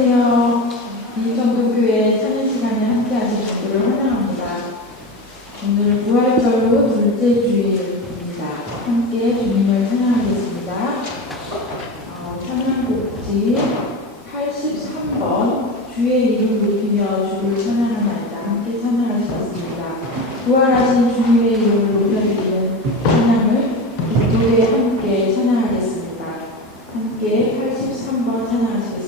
안녕하세요. 이정도교회 찬양 시간에 함께 하실 분들을 환영합니다. 오늘 부활절 후 둘째 주일입니다. 함께 주님을 찬양하겠습니다. 찬양곡지 83번 주의 이름 높이며 주를 찬양하나이다. 함께 찬양하시겠습니다. 부활하신 주님의 이름을 높여드리는 찬양을 기도에 함께 찬양하겠습니다. 함께 83번 찬양하시겠습니다.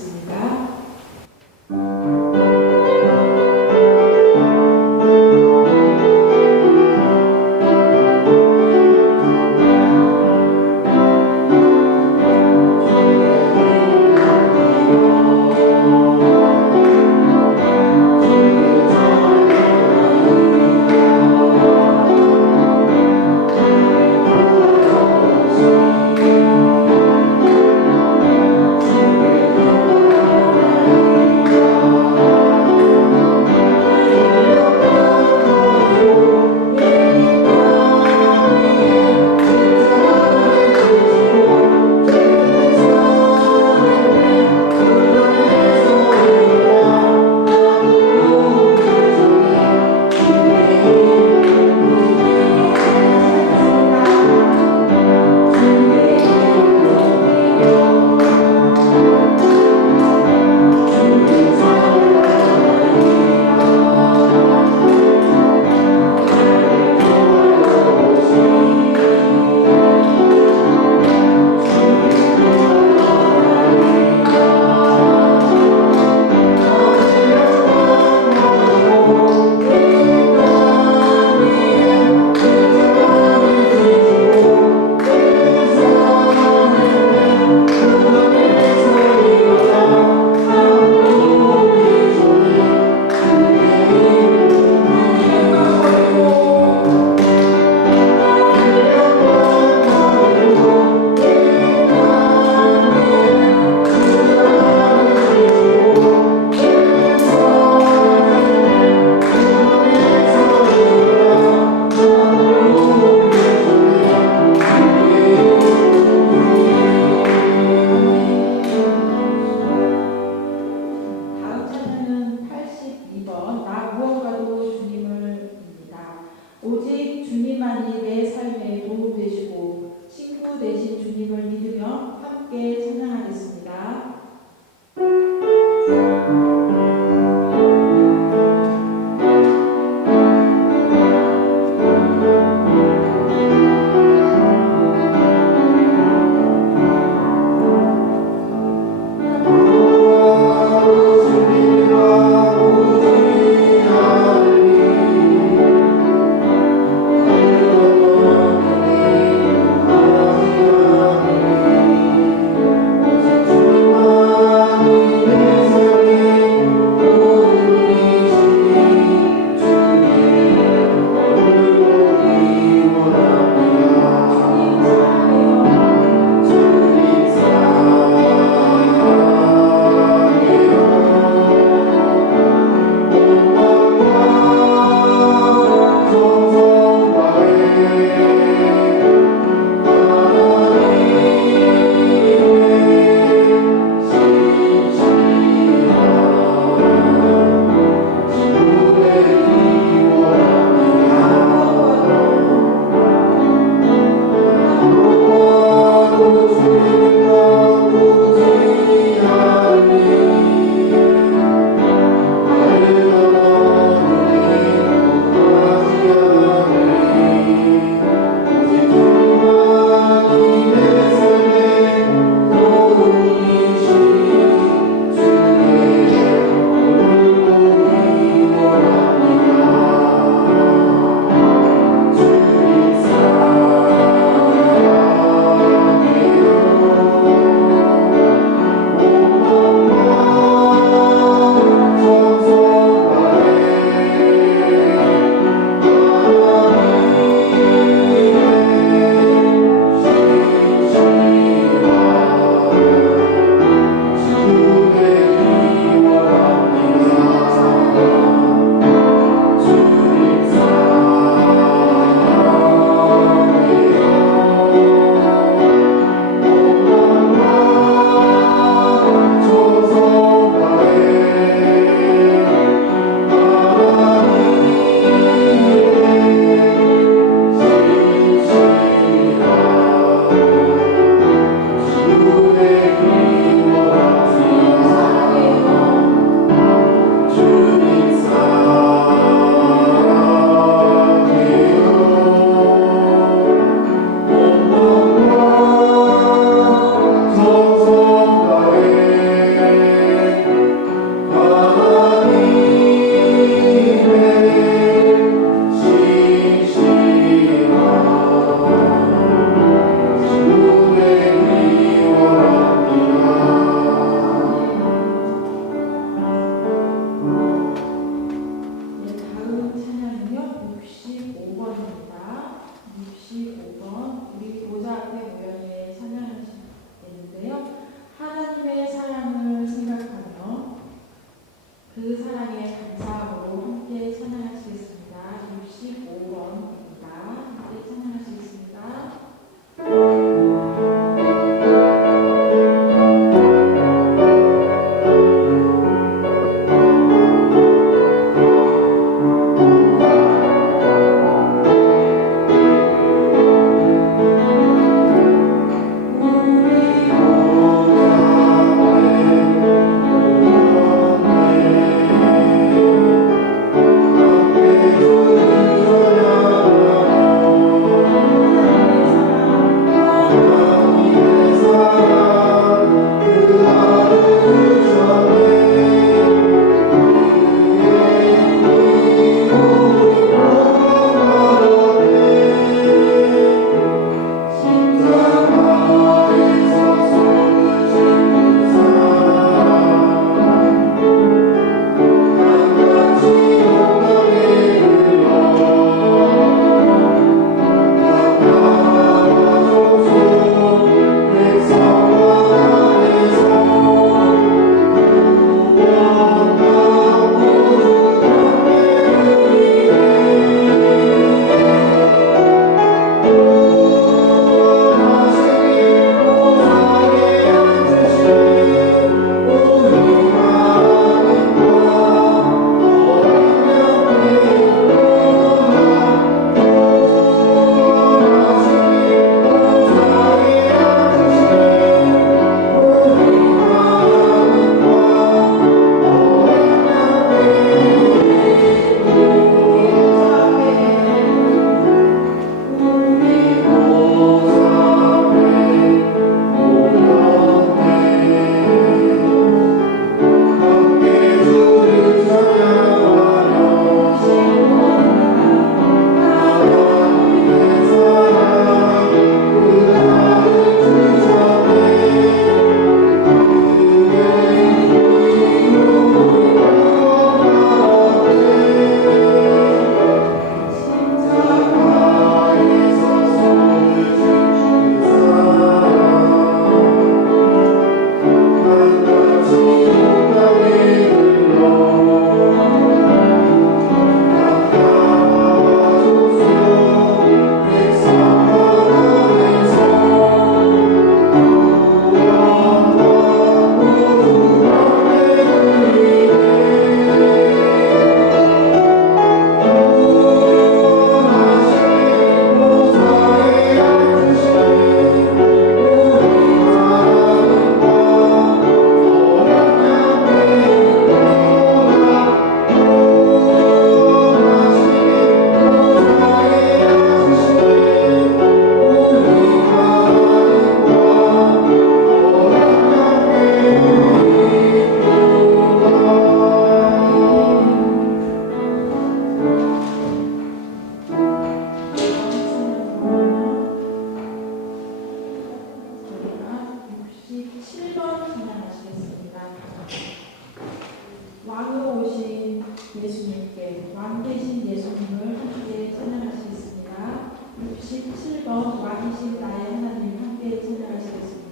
왕이신 나의 하나님 함께 찬양하시겠습니다.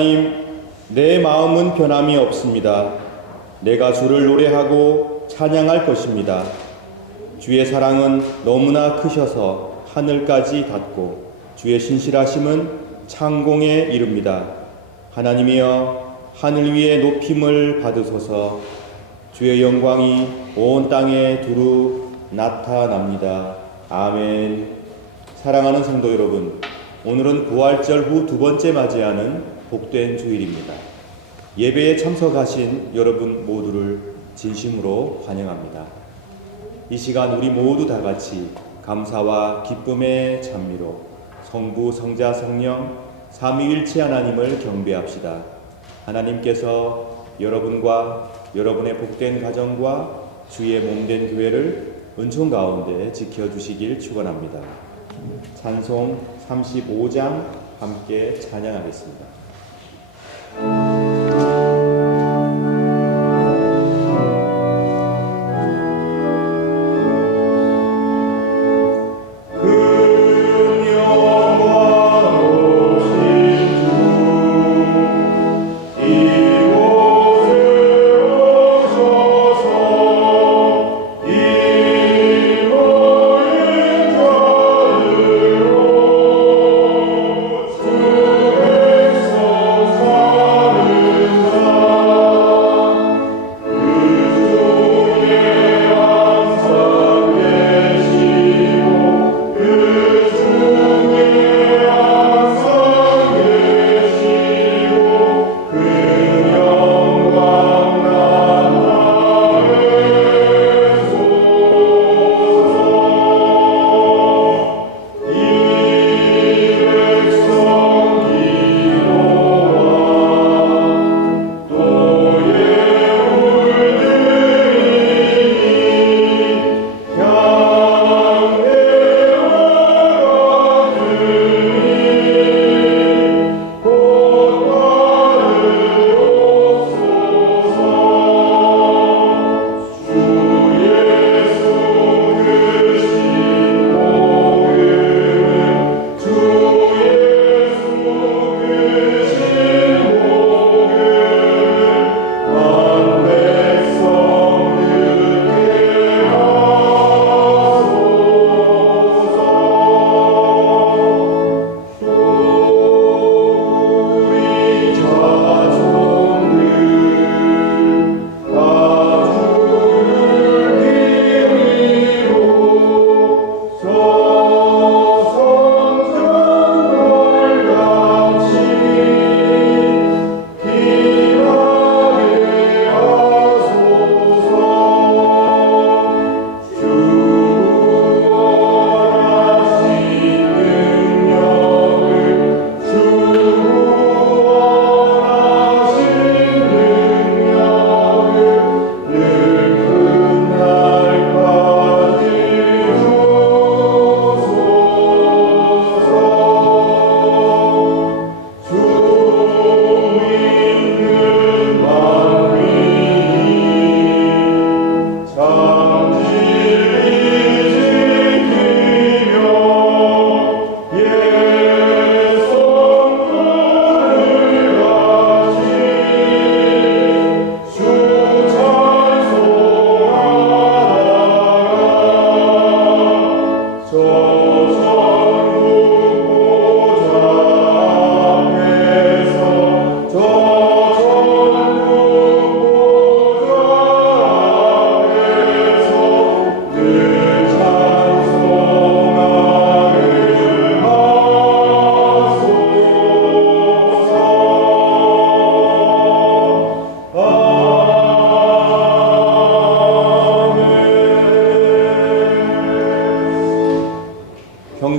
하나님, 내 마음은 변함이 없습니다. 내가 주를 노래하고 찬양할 것입니다. 주의 사랑은 너무나 크셔서 하늘까지 닿고 주의 신실하심은 창공에 이릅니다. 하나님이여, 하늘 위에 높임을 받으소서. 주의 영광이 온 땅에 두루 나타납니다. 아멘. 사랑하는 성도 여러분, 오늘은 부활절 후 두 번째 맞이하는 복된 주일입니다. 예배에 참석하신 여러분 모두를 진심으로 환영합니다. 이 시간 우리 모두 다 같이 감사와 기쁨의 찬미로 성부, 성자, 성령 삼위일체 하나님을 경배합시다. 하나님께서 여러분과 여러분의 복된 가정과 주의 몸된 교회를 은총 가운데 지켜주시길 축원합니다. 찬송 35장 함께 찬양하겠습니다.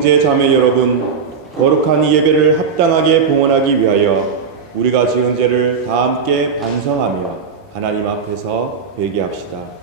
형제 자매 여러분, 거룩한 이 예배를 합당하게 봉헌하기 위하여 우리가 지은 죄를 다 함께 반성하며 하나님 앞에서 회개합시다.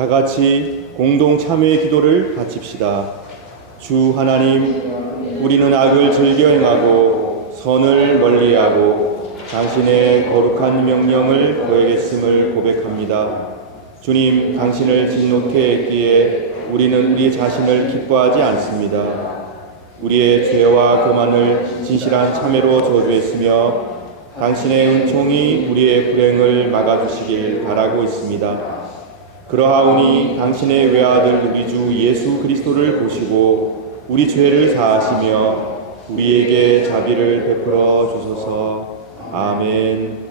다 같이 공동 참회의 기도를 바칩시다. 주 하나님, 우리는 악을 즐겨 행하고 선을 멀리하고 당신의 거룩한 명령을 거역했음을 고백합니다. 주님, 당신을 진노케 했기에 우리는 우리 자신을 기뻐하지 않습니다. 우리의 죄와 교만을 진실한 참회로 저주했으며 당신의 은총이 우리의 불행을 막아주시길 바라고 있습니다. 그러하오니 당신의 외아들 우리 주 예수 그리스도를 보시고 우리 죄를 사하시며 우리에게 자비를 베풀어 주소서. 아멘.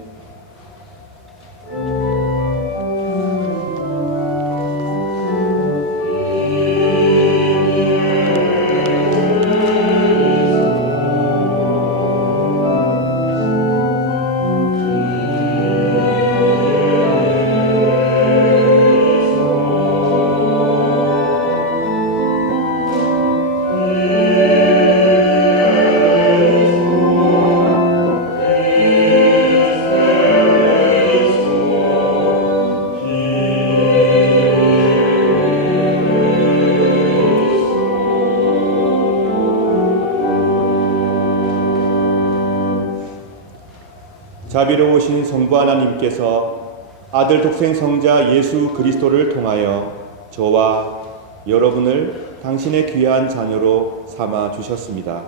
자비로우신 성부 하나님께서 아들 독생 성자 예수 그리스도를 통하여 저와 여러분을 당신의 귀한 자녀로 삼아 주셨습니다.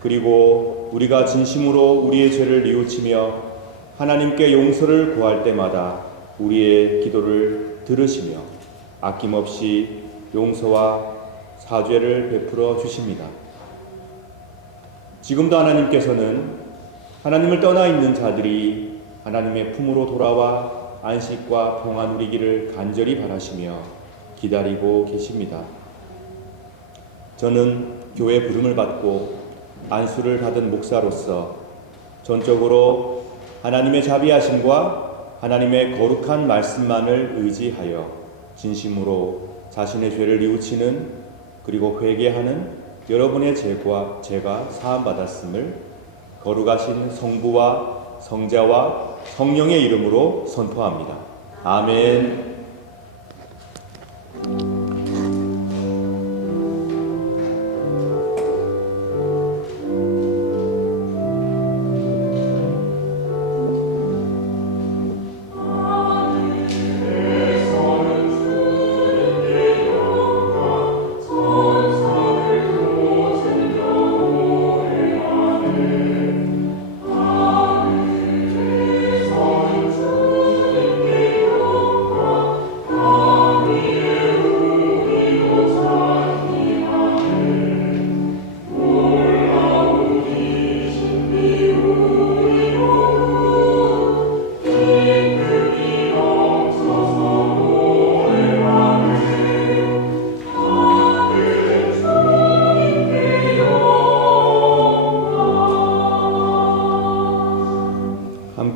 그리고 우리가 진심으로 우리의 죄를 뉘우치며 하나님께 용서를 구할 때마다 우리의 기도를 들으시며 아낌없이 용서와 사죄를 베풀어 주십니다. 지금도 하나님께서는 하나님을 떠나 있는 자들이 하나님의 품으로 돌아와 안식과 평안 누리기를 간절히 바라시며 기다리고 계십니다. 저는 교회 부름을 받고 안수를 받은 목사로서 전적으로 하나님의 자비하심과 하나님의 거룩한 말씀만을 의지하여 진심으로 자신의 죄를 뉘우치는 그리고 회개하는 여러분의 죄가 사함받았음을 거룩하신 성부와 성자와 성령의 이름으로 선포합니다. 아멘.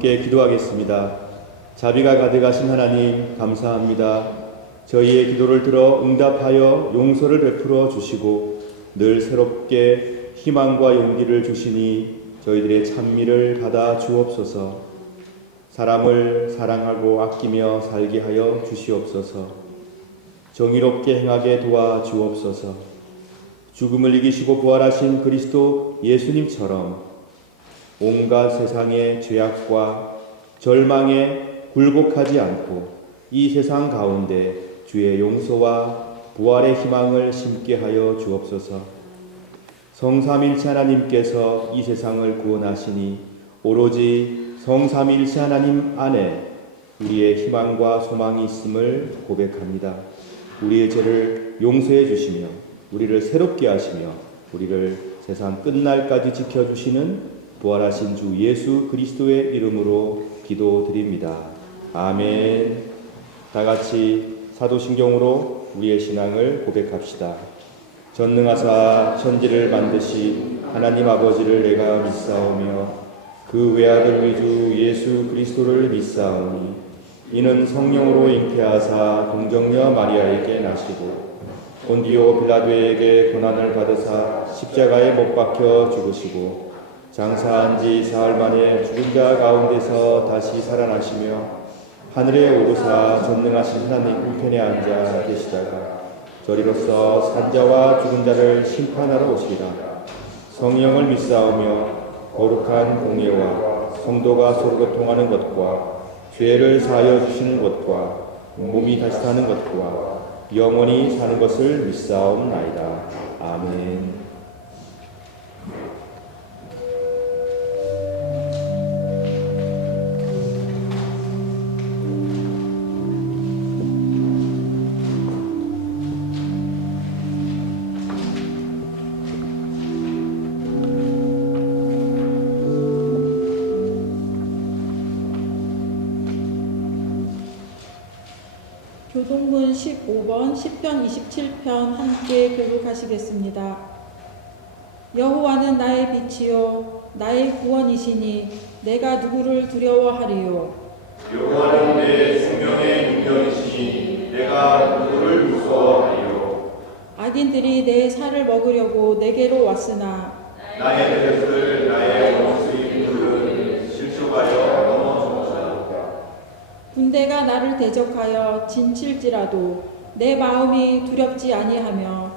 함께 기도하겠습니다. 자비가 가득하신 하나님 감사합니다. 저희의 기도를 들어 응답하여 용서를 베풀어 주시고 늘 새롭게 희망과 용기를 주시니 저희들의 찬미를 받아 주옵소서. 사람을 사랑하고 아끼며 살게 하여 주시옵소서. 정의롭게 행하게 도와 주옵소서. 죽음을 이기시고 부활하신 그리스도 예수님처럼 온갖 세상의 죄악과 절망에 굴복하지 않고 이 세상 가운데 주의 용서와 부활의 희망을 심게 하여 주옵소서. 성삼일체 하나님께서 이 세상을 구원하시니 오로지 성삼일체 하나님 안에 우리의 희망과 소망이 있음을 고백합니다. 우리의 죄를 용서해 주시며 우리를 새롭게 하시며 우리를 세상 끝날까지 지켜주시는 부활하신 주 예수 그리스도의 이름으로 기도드립니다. 아멘. 다 같이 사도신경으로 우리의 신앙을 고백합시다. 전능하사 천지를 만드신 하나님 아버지를 내가 믿사오며 그 외아들 우리 주 예수 그리스도를 믿사오니 이는 성령으로 잉태하사 동정녀 마리아에게 나시고 본디오 빌라도에게 고난을 받으사 십자가에 못 박혀 죽으시고 장사한 지 사흘 만에 죽은 자 가운데서 다시 살아나시며 하늘에 오르사 전능하신 하나님 우편에 앉아 계시다가 저리로서 산자와 죽은 자를 심판하러 오시리라. 성령을 믿사오며 거룩한 공예와 성도가 서로 교통하는 것과 죄를 사하여 주시는 것과 몸이 다시 사는 것과 영원히 사는 것을 믿사옵나이다. 아멘. 교동문 15번, 10편 27편 함께 교독하시겠습니다. 여호와는 나의 빛이요 나의 구원이시니 내가 누구를 두려워하리요. 여호와는 내 생명의 능력이시니 내가 누구를 무서워하리요. 악인들이 내 살을 먹으려고 내게로 왔으나 나의 뱃을 나의 원수인 불은 실족하여 넘어졌다. 군대가 나를 대적하여 진칠지라도 내 마음이 두렵지 아니하며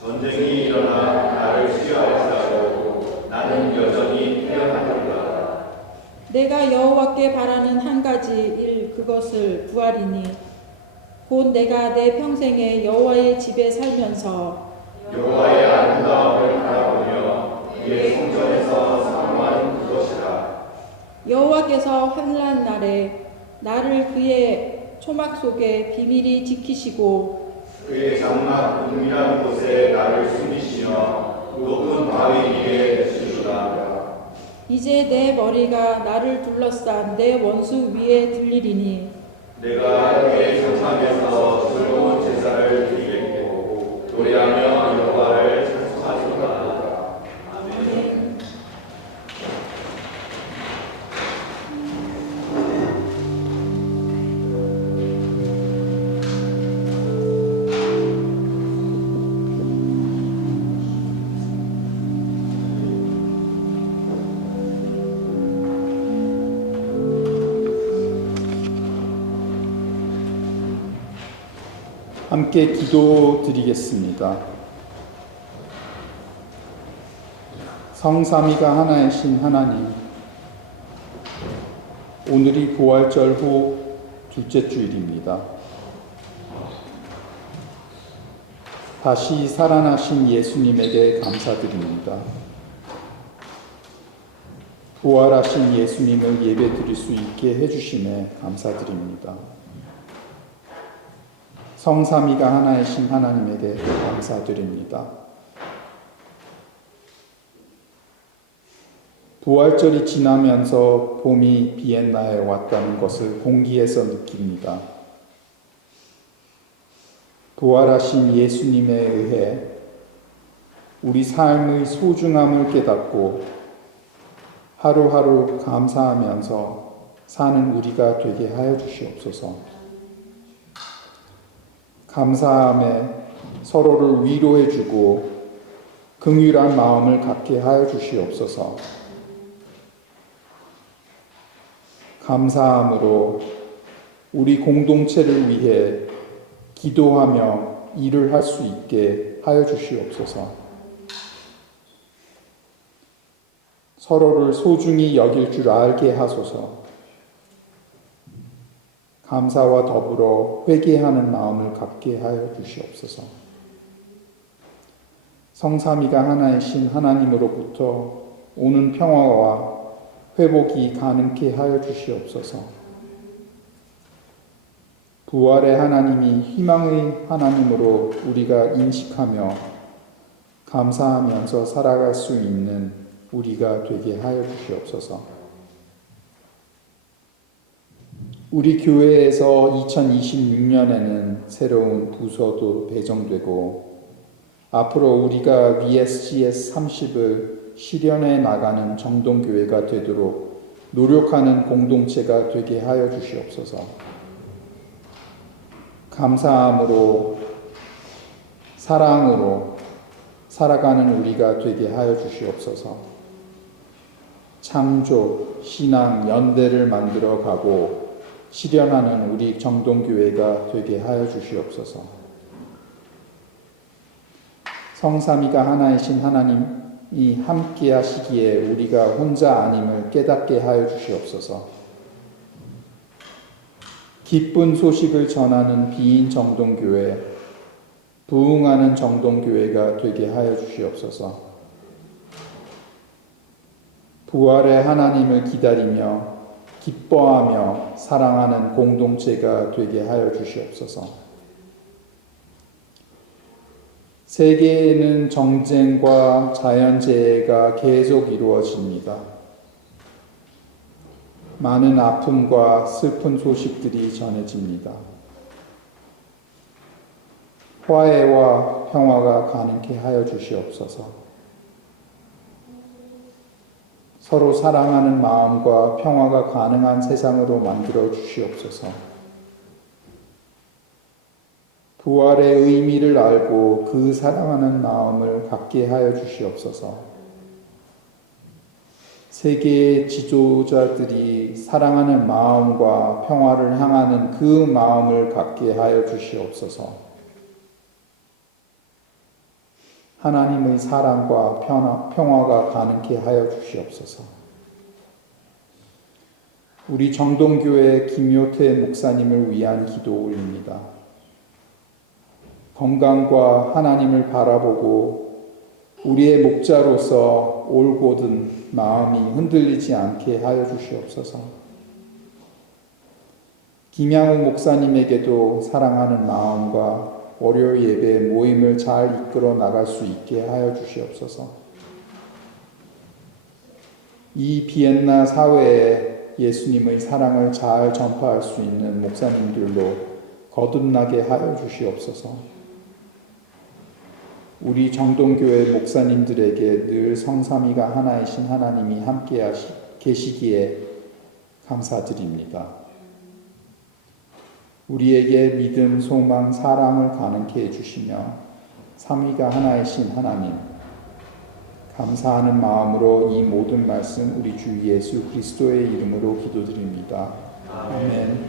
전쟁이 일어나 나를 시험하시고 나는 여전히 태어나리라. 내가 여호와께 바라는 한 가지 일 그것을 구하리니 곧 내가 내 평생에 여호와의 집에 살면서 여호와의 아름다움을 바라보며 그의 성전에서 사모하는 그것이라. 여호와께서 환난 날에 나를 그의 초막 속에 비밀히 지키시고 그의 장막 은밀한 곳에 나를 숨기시며 높은 바위 위에 계시리라. 이제 내 머리가 나를 둘러싼 내 원수 위에 들리리니 내가 그의 장막에서 즐거운 제사를 드리겠고 노래하며 여호와를 찬송하리라. 아멘. 함께 기도드리겠습니다. 성삼위가 하나이신 하나님, 오늘이 부활절 후 둘째 주일입니다. 다시 살아나신 예수님에게 감사드립니다. 부활하신 예수님을 예배드릴 수 있게 해주심에 감사드립니다. 성삼위가 하나이신 하나님에게 감사드립니다. 부활절이 지나면서 봄이 비엔나에 왔다는 것을 공기에서 느낍니다. 부활하신 예수님에 의해 우리 삶의 소중함을 깨닫고 하루하루 감사하면서 사는 우리가 되게 하여 주시옵소서. 감사함에 서로를 위로해주고 긍휼한 마음을 갖게 하여 주시옵소서. 감사함으로 우리 공동체를 위해 기도하며 일을 할 수 있게 하여 주시옵소서. 서로를 소중히 여길 줄 알게 하소서. 감사와 더불어 회개하는 마음을 갖게 하여 주시옵소서. 성삼위가 하나이신 하나님으로부터 오는 평화와 회복이 가능케 하여 주시옵소서. 부활의 하나님이 희망의 하나님으로 우리가 인식하며 감사하면서 살아갈 수 있는 우리가 되게 하여 주시옵소서. 우리 교회에서 2026년에는 새로운 부서도 배정되고 앞으로 우리가 VSGS 30을 실현해 나가는 정동교회가 되도록 노력하는 공동체가 되게 하여 주시옵소서. 감사함으로 사랑으로 살아가는 우리가 되게 하여 주시옵소서. 창조, 신앙, 연대를 만들어 가고 실현하는 우리 정동교회가 되게 하여 주시옵소서. 성삼위가 하나이신 하나님이 함께 하시기에 우리가 혼자 아님을 깨닫게 하여 주시옵소서. 기쁜 소식을 전하는 비인 정동교회, 부흥하는 정동교회가 되게 하여 주시옵소서. 부활의 하나님을 기다리며 기뻐하며 사랑하는 공동체가 되게 하여 주시옵소서. 세계에는 정쟁과 자연재해가 계속 이루어집니다. 많은 아픔과 슬픈 소식들이 전해집니다. 화해와 평화가 가능케 하여 주시옵소서. 서로 사랑하는 마음과 평화가 가능한 세상으로 만들어 주시옵소서. 부활의 의미를 알고 그 사랑하는 마음을 갖게 하여 주시옵소서. 세계의 지도자들이 사랑하는 마음과 평화를 향하는 그 마음을 갖게 하여 주시옵소서. 하나님의 사랑과 평화가 가능케 하여 주시옵소서. 우리 정동교회 김효태 목사님을 위한 기도 올립니다. 건강과 하나님을 바라보고 우리의 목자로서 올곧은 마음이 흔들리지 않게 하여 주시옵소서. 김양욱 목사님에게도 사랑하는 마음과 월요일 예배 모임을 잘 이끌어 나갈 수 있게 하여 주시옵소서. 이 비엔나 사회에 예수님의 사랑을 잘 전파할 수 있는 목사님들로 거듭나게 하여 주시옵소서. 우리 정동교회 목사님들에게 늘 성삼위가 하나이신 하나님이 함께 계시기에 감사드립니다. 우리에게 믿음, 소망, 사랑을 가능케 해주시며 삼위가 하나이신 하나님, 감사하는 마음으로 이 모든 말씀 우리 주 예수 그리스도의 이름으로 기도드립니다. 아멘.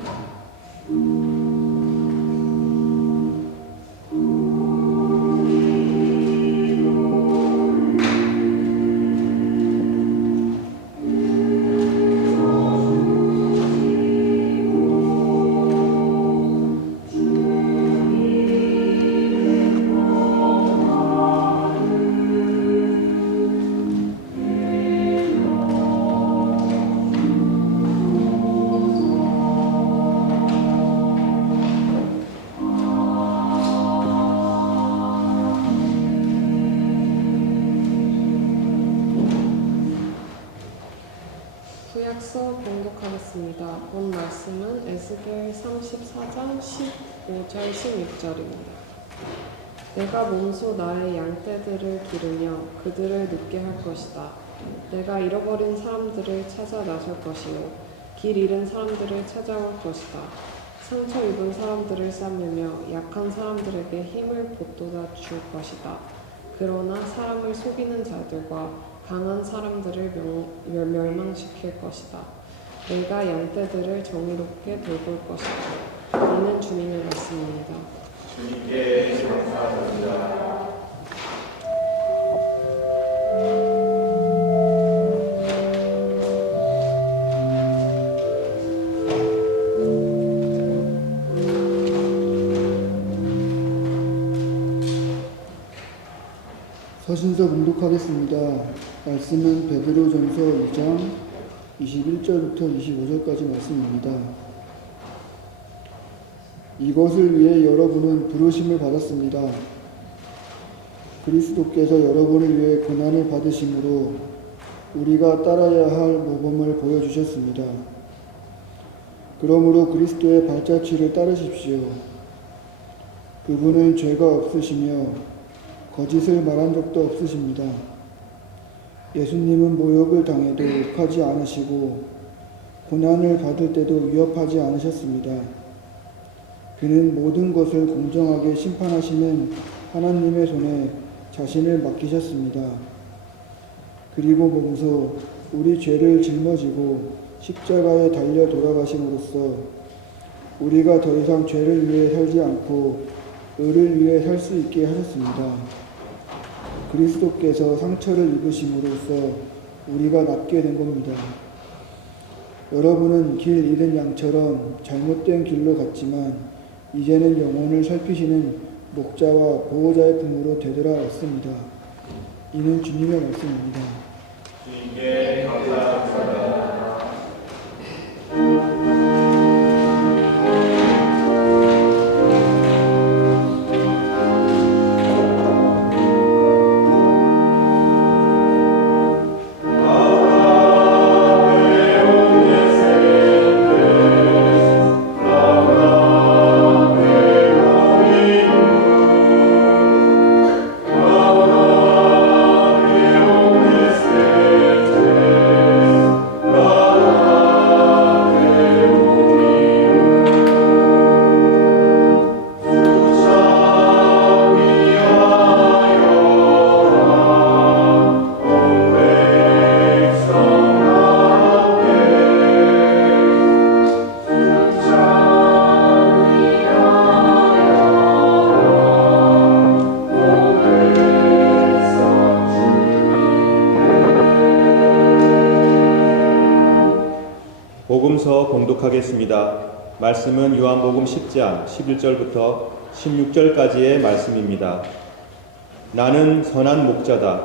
구약서 봉독하겠습니다. 본 말씀은 에스겔 34장 15절 16절입니다. 내가 몸소 나의 양떼들을 기르며 그들을 눕게 할 것이다. 내가 잃어버린 사람들을 찾아 나설 것이요 길 잃은 사람들을 찾아올 것이다. 상처 입은 사람들을 싸매며 약한 사람들에게 힘을 북돋아 줄 것이다. 그러나 사람을 속이는 자들과 강한 사람들을 멸망시킬 것이다. 내가 양떼들을 정의롭게 돌볼 것이다. 이는 주님의 말씀입니다. 주님께 감사합니다. 서신서 봉독하겠습니다. 말씀은 베드로전서 2장 21절부터 25절까지 말씀입니다. 이것을 위해 여러분은 부르심을 받았습니다. 그리스도께서 여러분을 위해 고난을 받으심으로 우리가 따라야 할 모범을 보여주셨습니다. 그러므로 그리스도의 발자취를 따르십시오. 그분은 죄가 없으시며 거짓을 말한 적도 없으십니다. 예수님은 모욕을 당해도 욱하지 않으시고 고난을 받을 때도 위협하지 않으셨습니다. 그는 모든 것을 공정하게 심판하시는 하나님의 손에 자신을 맡기셨습니다. 그리고 몸소 우리 죄를 짊어지고 십자가에 달려 돌아가심으로써 우리가 더 이상 죄를 위해 살지 않고 의를 위해 살 수 있게 하셨습니다. 그리스도께서 상처를 입으심으로써 우리가 낫게 된 겁니다. 여러분은 길 잃은 양처럼 잘못된 길로 갔지만 이제는 영혼을 살피시는 목자와 보호자의 품으로 되돌아왔습니다. 이는 주님의 말씀입니다. 주님께 감사합니다. 복음서 봉독하겠습니다. 말씀은 요한복음 10장 11절부터 16절까지의 말씀입니다. 나는 선한 목자다.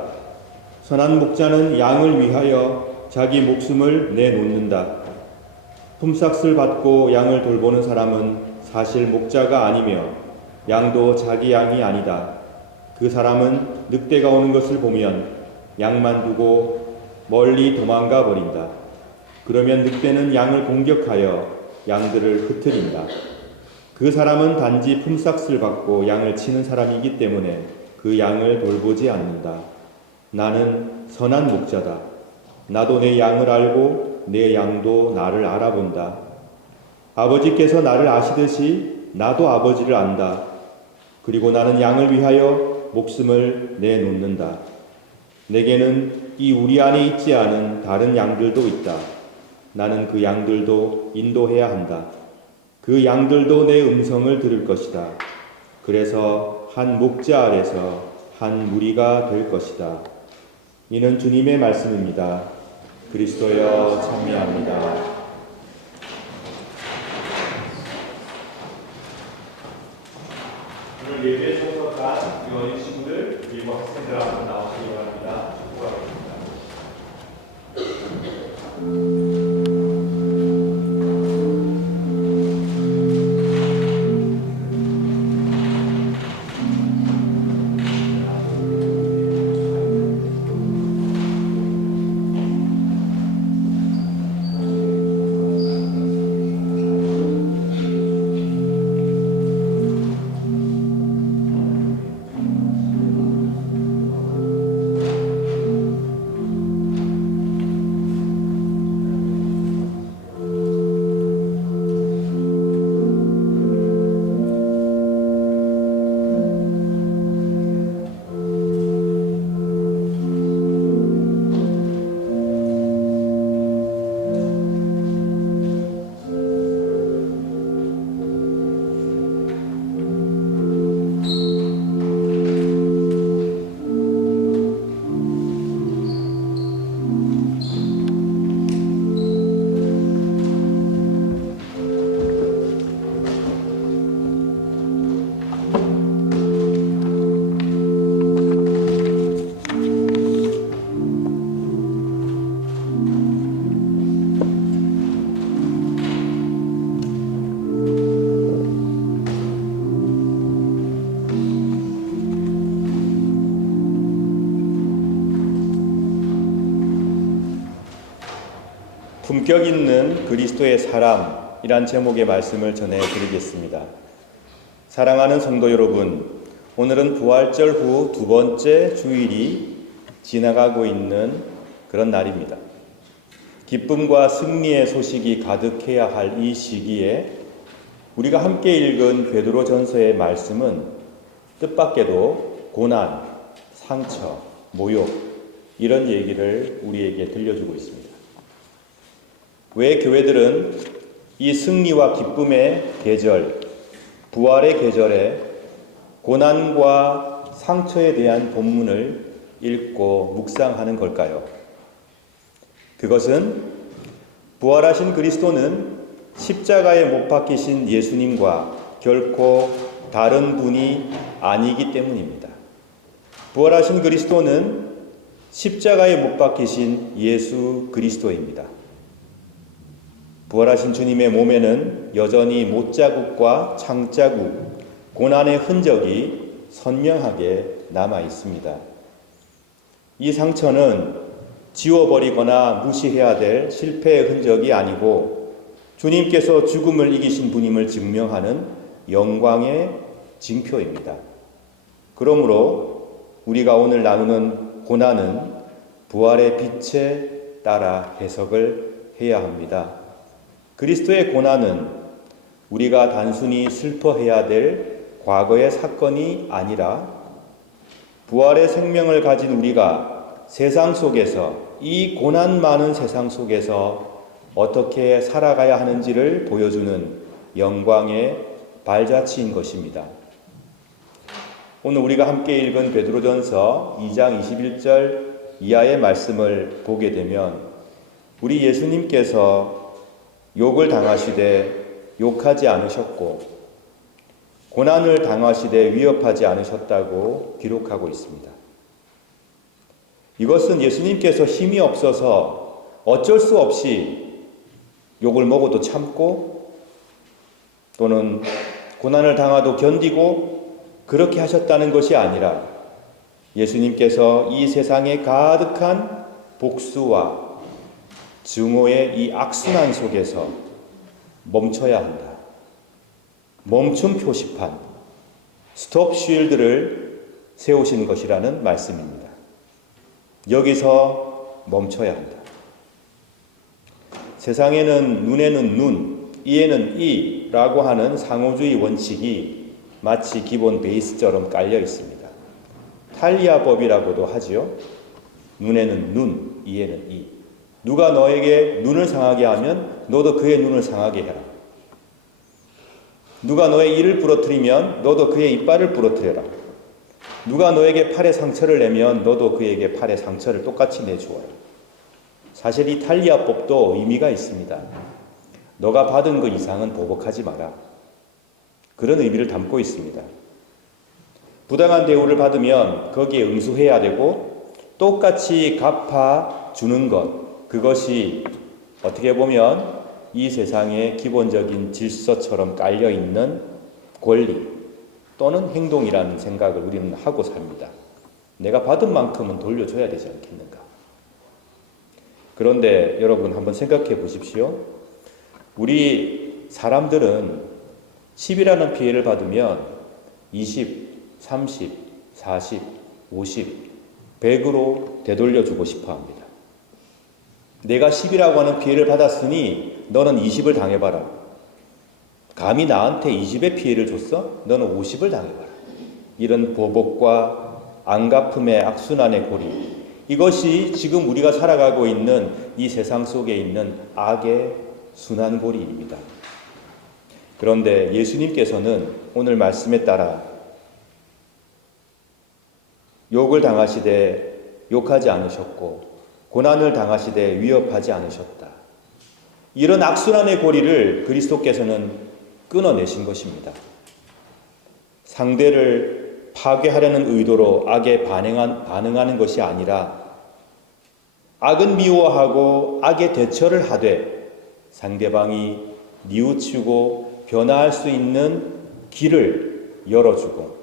선한 목자는 양을 위하여 자기 목숨을 내놓는다. 품삯을 받고 양을 돌보는 사람은 사실 목자가 아니며 양도 자기 양이 아니다. 그 사람은 늑대가 오는 것을 보면 양만 두고 멀리 도망가 버린다. 그러면 늑대는 양을 공격하여 양들을 흩트린다. 그 사람은 단지 품삯을 받고 양을 치는 사람이기 때문에 그 양을 돌보지 않는다. 나는 선한 목자다. 나도 내 양을 알고 내 양도 나를 알아본다. 아버지께서 나를 아시듯이 나도 아버지를 안다. 그리고 나는 양을 위하여 목숨을 내놓는다. 내게는 이 우리 안에 있지 않은 다른 양들도 있다. 나는 그 양들도 인도해야 한다. 그 양들도 내 음성을 들을 것이다. 그래서 한 목자 아래서 한 무리가 될 것이다. 이는 주님의 말씀입니다. 그리스도여 찬미합니다. 오늘 예배에 참석한 어린 친구들 그리고 학생들 한번 나오시기 바랍니다. 축복합니다. 품격 있는 그리스도의 사람이란 제목의 말씀을 전해드리겠습니다. 사랑하는 성도 여러분, 오늘은 부활절 후 두 번째 주일이 지나가고 있는 그런 날입니다. 기쁨과 승리의 소식이 가득해야 할 이 시기에 우리가 함께 읽은 베드로전서의 말씀은 뜻밖에도 고난, 상처, 모욕 이런 얘기를 우리에게 들려주고 있습니다. 왜 교회들은 이 승리와 기쁨의 계절, 부활의 계절에 고난과 상처에 대한 본문을 읽고 묵상하는 걸까요? 그것은 부활하신 그리스도는 십자가에 못 박히신 예수님과 결코 다른 분이 아니기 때문입니다. 부활하신 그리스도는 십자가에 못 박히신 예수 그리스도입니다. 부활하신 주님의 몸에는 여전히 못자국과 창자국, 고난의 흔적이 선명하게 남아 있습니다. 이 상처는 지워버리거나 무시해야 될 실패의 흔적이 아니고 주님께서 죽음을 이기신 분임을 증명하는 영광의 징표입니다. 그러므로 우리가 오늘 나누는 고난은 부활의 빛에 따라 해석을 해야 합니다. 그리스도의 고난은 우리가 단순히 슬퍼해야 될 과거의 사건이 아니라 부활의 생명을 가진 우리가 세상 속에서, 이 고난 많은 세상 속에서 어떻게 살아가야 하는지를 보여주는 영광의 발자취인 것입니다. 오늘 우리가 함께 읽은 베드로전서 2장 21절 이하의 말씀을 보게 되면 우리 예수님께서 욕을 당하시되 욕하지 않으셨고 고난을 당하시되 위협하지 않으셨다고 기록하고 있습니다. 이것은 예수님께서 힘이 없어서 어쩔 수 없이 욕을 먹어도 참고 또는 고난을 당하도 견디고 그렇게 하셨다는 것이 아니라 예수님께서 이 세상에 가득한 복수와 증오의 이 악순환 속에서 멈춰야 한다. 멈춤 표시판, 스톱 쉴드를 세우신 것이라는 말씀입니다. 여기서 멈춰야 한다. 세상에는 눈에는 눈, 이에는 이라고 하는 상호주의 원칙이 마치 기본 베이스처럼 깔려 있습니다. 탈리아법이라고도 하지요. 눈에는 눈, 이에는 이. 누가 너에게 눈을 상하게 하면 너도 그의 눈을 상하게 해라. 누가 너의 이를 부러뜨리면 너도 그의 이빨을 부러뜨려라. 누가 너에게 팔에 상처를 내면 너도 그에게 팔에 상처를 똑같이 내주어라. 사실 이 탈리아법도 의미가 있습니다. 너가 받은 그 이상은 보복하지 마라. 그런 의미를 담고 있습니다. 부당한 대우를 받으면 거기에 응수해야 되고 똑같이 갚아주는 것, 그것이 어떻게 보면 이 세상의 기본적인 질서처럼 깔려있는 권리 또는 행동이라는 생각을 우리는 하고 삽니다. 내가 받은 만큼은 돌려줘야 되지 않겠는가. 그런데 여러분 한번 생각해 보십시오. 우리 사람들은 10이라는 피해를 받으면 20, 30, 40, 50, 100으로 되돌려주고 싶어 합니다. 내가 10이라고 하는 피해를 받았으니 너는 20을 당해봐라. 감히 나한테 20의 피해를 줬어? 너는 50을 당해봐라. 이런 보복과 안갚음의 악순환의 고리, 이것이 지금 우리가 살아가고 있는 이 세상 속에 있는 악의 순환고리입니다. 그런데 예수님께서는 오늘 말씀에 따라 욕을 당하시되 욕하지 않으셨고 고난을 당하시되 위협하지 않으셨다. 이런 악순환의 고리를 그리스도께서는 끊어내신 것입니다. 상대를 파괴하려는 의도로 악에 반응하는 것이 아니라 악은 미워하고 악에 대처를 하되 상대방이 뉘우치고 변화할 수 있는 길을 열어주고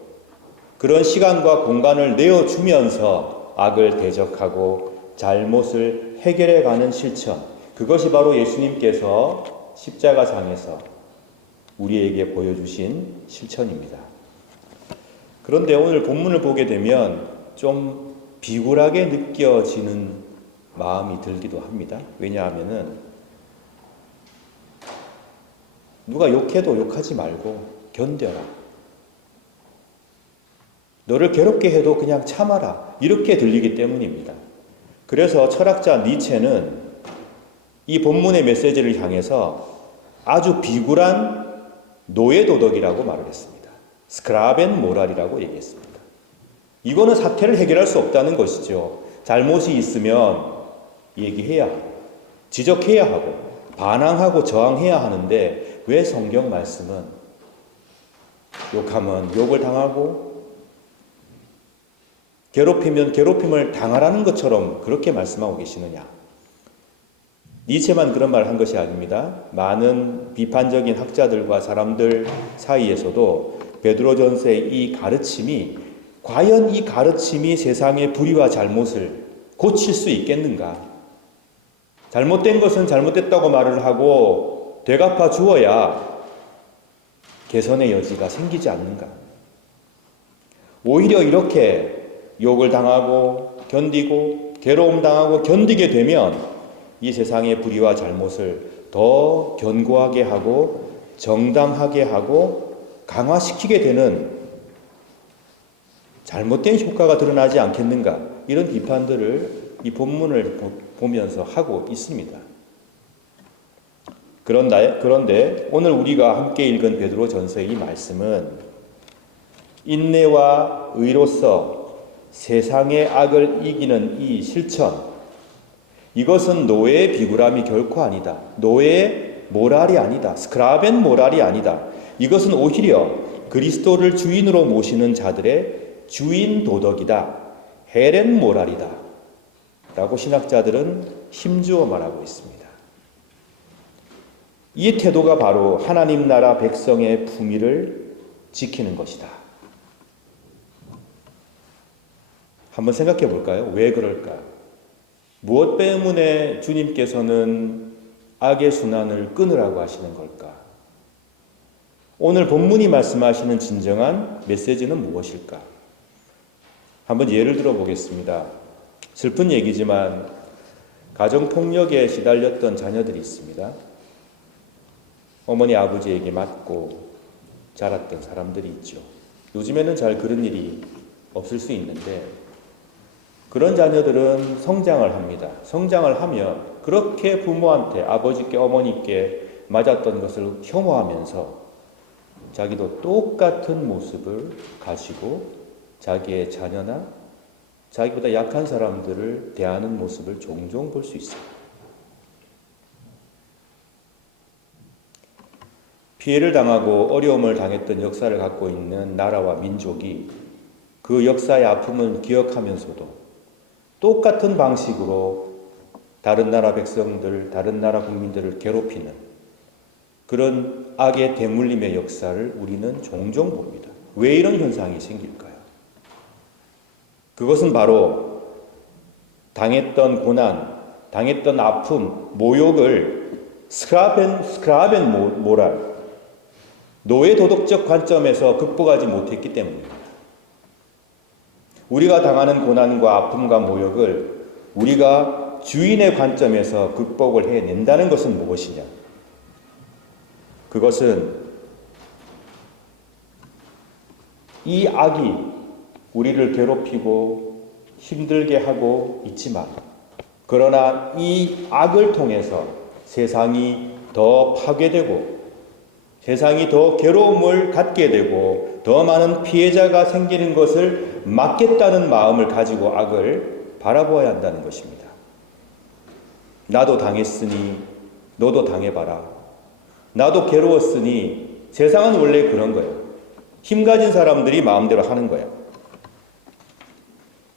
그런 시간과 공간을 내어주면서 악을 대적하고 잘못을 해결해가는 실천, 그것이 바로 예수님께서 십자가상에서 우리에게 보여주신 실천입니다. 그런데 오늘 본문을 보게 되면 좀 비굴하게 느껴지는 마음이 들기도 합니다. 왜냐하면은 누가 욕해도 욕하지 말고 견뎌라. 너를 괴롭게 해도 그냥 참아라. 이렇게 들리기 때문입니다. 그래서 철학자 니체는 이 본문의 메시지를 향해서 아주 비굴한 노예 도덕이라고 말을 했습니다. 스크라벤 모랄이라고 얘기했습니다. 이거는 사태를 해결할 수 없다는 것이죠. 잘못이 있으면 얘기해야 하고, 지적해야 하고, 반항하고 저항해야 하는데 왜 성경 말씀은 욕하면 욕을 당하고 괴롭히면 괴롭힘을 당하라는 것처럼 그렇게 말씀하고 계시느냐? 니체만 그런 말을 한 것이 아닙니다. 많은 비판적인 학자들과 사람들 사이에서도 베드로전서의 이 가르침이 과연 이 가르침이 세상의 불의와 잘못을 고칠 수 있겠는가? 잘못된 것은 잘못됐다고 말을 하고 되갚아 주어야 개선의 여지가 생기지 않는가? 오히려 이렇게 욕을 당하고 견디고 괴로움 당하고 견디게 되면 이 세상의 불의와 잘못을 더 견고하게 하고 정당하게 하고 강화시키게 되는 잘못된 효과가 드러나지 않겠는가? 이런 비판들을 이 본문을 보면서 하고 있습니다. 그런데 오늘 우리가 함께 읽은 베드로전서의 이 말씀은 인내와 의로서 세상의 악을 이기는 이 실천, 이것은 노예의 비굴함이 결코 아니다. 노예의 모랄이 아니다. 스크라벤 모랄이 아니다. 이것은 오히려 그리스도를 주인으로 모시는 자들의 주인 도덕이다. 헤렌 모랄이다. 라고 신학자들은 힘주어 말하고 있습니다. 이 태도가 바로 하나님 나라 백성의 품위를 지키는 것이다. 한번 생각해 볼까요? 왜 그럴까? 무엇 때문에 주님께서는 악의 순환을 끊으라고 하시는 걸까? 오늘 본문이 말씀하시는 진정한 메시지는 무엇일까? 한번 예를 들어 보겠습니다. 슬픈 얘기지만 가정폭력에 시달렸던 자녀들이 있습니다. 어머니 아버지에게 맞고 자랐던 사람들이 있죠. 요즘에는 잘 그런 일이 없을 수 있는데 그런 자녀들은 성장을 합니다. 성장을 하면 그렇게 부모한테 아버지께 어머니께 맞았던 것을 혐오하면서 자기도 똑같은 모습을 가지고 자기의 자녀나 자기보다 약한 사람들을 대하는 모습을 종종 볼 수 있어요. 피해를 당하고 어려움을 당했던 역사를 갖고 있는 나라와 민족이 그 역사의 아픔을 기억하면서도 똑같은 방식으로 다른 나라 백성들, 다른 나라 국민들을 괴롭히는 그런 악의 대물림의 역사를 우리는 종종 봅니다. 왜 이런 현상이 생길까요? 그것은 바로 당했던 고난, 당했던 아픔, 모욕을 스크라벤 모랄, 노예 도덕적 관점에서 극복하지 못했기 때문입니다. 우리가 당하는 고난과 아픔과 모욕을 우리가 주인의 관점에서 극복을 해낸다는 것은 무엇이냐? 그것은 이 악이 우리를 괴롭히고 힘들게 하고 있지만 그러나 이 악을 통해서 세상이 더 파괴되고 세상이 더 괴로움을 갖게 되고 더 많은 피해자가 생기는 것을 막겠다는 마음을 가지고 악을 바라보아야 한다는 것입니다. 나도 당했으니 너도 당해봐라. 나도 괴로웠으니 세상은 원래 그런 거예요. 힘 가진 사람들이 마음대로 하는 거예요.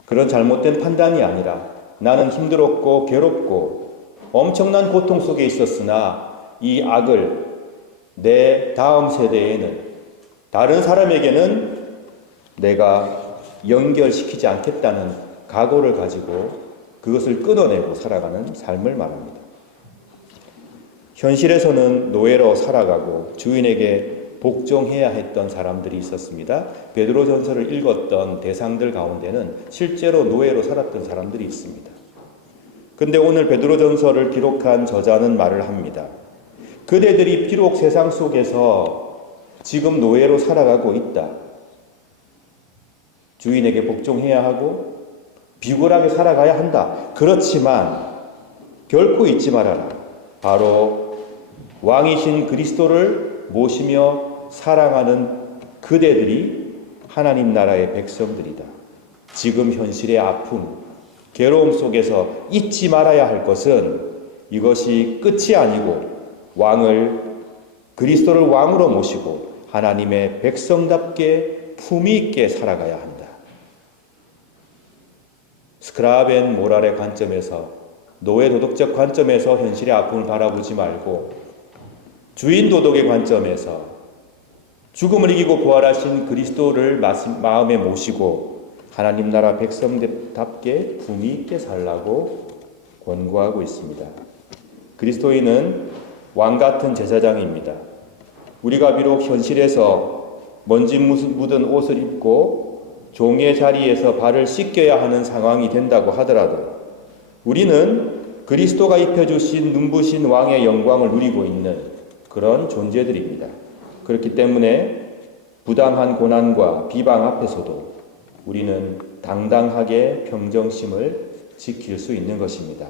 그런 잘못된 판단이 아니라 나는 힘들었고 괴롭고 엄청난 고통 속에 있었으나 이 악을 내 다음 세대에는 다른 사람에게는 내가 연결시키지 않겠다는 각오를 가지고 그것을 끊어내고 살아가는 삶을 말합니다. 현실에서는 노예로 살아가고 주인에게 복종해야 했던 사람들이 있었습니다. 베드로전서를 읽었던 대상들 가운데는 실제로 노예로 살았던 사람들이 있습니다. 근데 오늘 베드로전서를 기록한 저자는 말을 합니다. 그대들이 비록 세상 속에서 지금 노예로 살아가고 있다. 주인에게 복종해야 하고 비굴하게 살아가야 한다. 그렇지만 결코 잊지 말아라. 바로 왕이신 그리스도를 모시며 사랑하는 그대들이 하나님 나라의 백성들이다. 지금 현실의 아픔, 괴로움 속에서 잊지 말아야 할 것은 이것이 끝이 아니고 그리스도를 왕으로 모시고 하나님의 백성답게 품위 있게 살아가야 한다. 스크라벤 모랄의 관점에서, 노예 도덕적 관점에서 현실의 아픔을 바라보지 말고 주인 도덕의 관점에서 죽음을 이기고 부활하신 그리스도를 마음에 모시고 하나님 나라 백성답게 품위 있게 살라고 권고하고 있습니다. 그리스도인은 왕 같은 제사장입니다. 우리가 비록 현실에서 먼지 묻은 옷을 입고 종의 자리에서 발을 씻겨야 하는 상황이 된다고 하더라도 우리는 그리스도가 입혀주신 눈부신 왕의 영광을 누리고 있는 그런 존재들입니다. 그렇기 때문에 부당한 고난과 비방 앞에서도 우리는 당당하게 평정심을 지킬 수 있는 것입니다.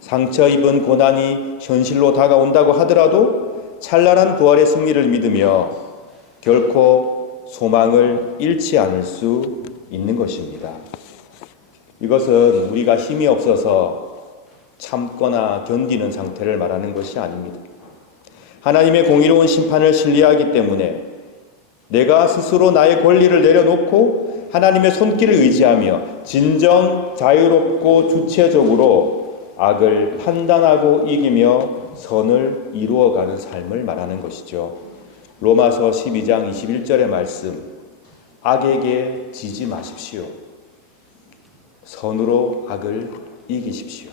상처 입은 고난이 현실로 다가온다고 하더라도 찬란한 부활의 승리를 믿으며 결코 소망을 잃지 않을 수 있는 것입니다. 이것은 우리가 힘이 없어서 참거나 견디는 상태를 말하는 것이 아닙니다. 하나님의 공의로운 심판을 신뢰하기 때문에 내가 스스로 나의 권리를 내려놓고 하나님의 손길을 의지하며 진정 자유롭고 주체적으로 악을 판단하고 이기며 선을 이루어가는 삶을 말하는 것이죠. 로마서 12장 21절의 말씀, 악에게 지지 마십시오. 선으로 악을 이기십시오.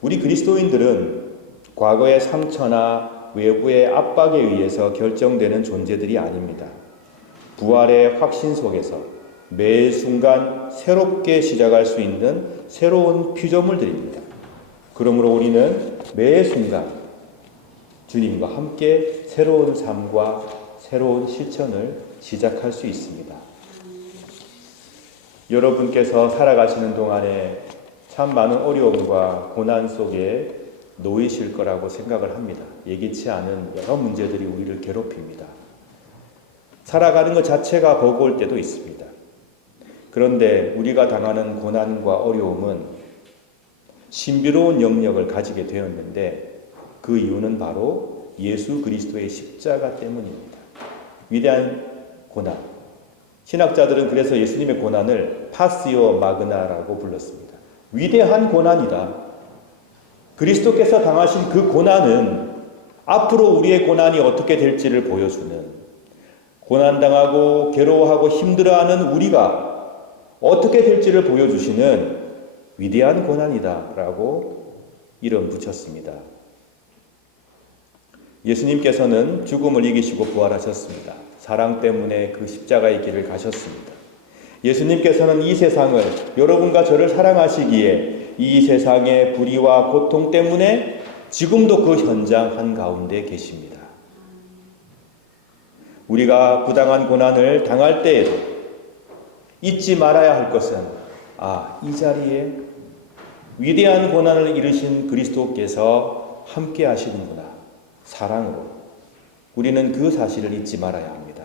우리 그리스도인들은 과거의 상처나 외부의 압박에 의해서 결정되는 존재들이 아닙니다. 부활의 확신 속에서 매 순간 새롭게 시작할 수 있는 새로운 피조물들입니다. 그러므로 우리는 매 순간 주님과 함께 새로운 삶과 새로운 실천을 시작할 수 있습니다. 여러분께서 살아가시는 동안에 참 많은 어려움과 고난 속에 놓이실 거라고 생각을 합니다. 예기치 않은 여러 문제들이 우리를 괴롭힙니다. 살아가는 것 자체가 버거울 때도 있습니다. 그런데 우리가 당하는 고난과 어려움은 신비로운 영역을 가지게 되었는데 그 이유는 바로 예수 그리스도의 십자가 때문입니다. 위대한 고난. 신학자들은 그래서 예수님의 고난을 파시오 마그나라고 불렀습니다. 위대한 고난이다. 그리스도께서 당하신 그 고난은 앞으로 우리의 고난이 어떻게 될지를 보여주는, 고난당하고 괴로워하고 힘들어하는 우리가 어떻게 될지를 보여주시는 위대한 고난이다 라고 이름 붙였습니다. 예수님께서는 죽음을 이기시고 부활하셨습니다. 사랑 때문에 그 십자가의 길을 가셨습니다. 예수님께서는 이 세상을, 여러분과 저를 사랑하시기에 이 세상의 불의와 고통 때문에 지금도 그 현장 한가운데 계십니다. 우리가 부당한 고난을 당할 때에도 잊지 말아야 할 것은 이 자리에 위대한 고난을 이루신 그리스도께서 함께 하시는구나. 사랑으로. 우리는 그 사실을 잊지 말아야 합니다.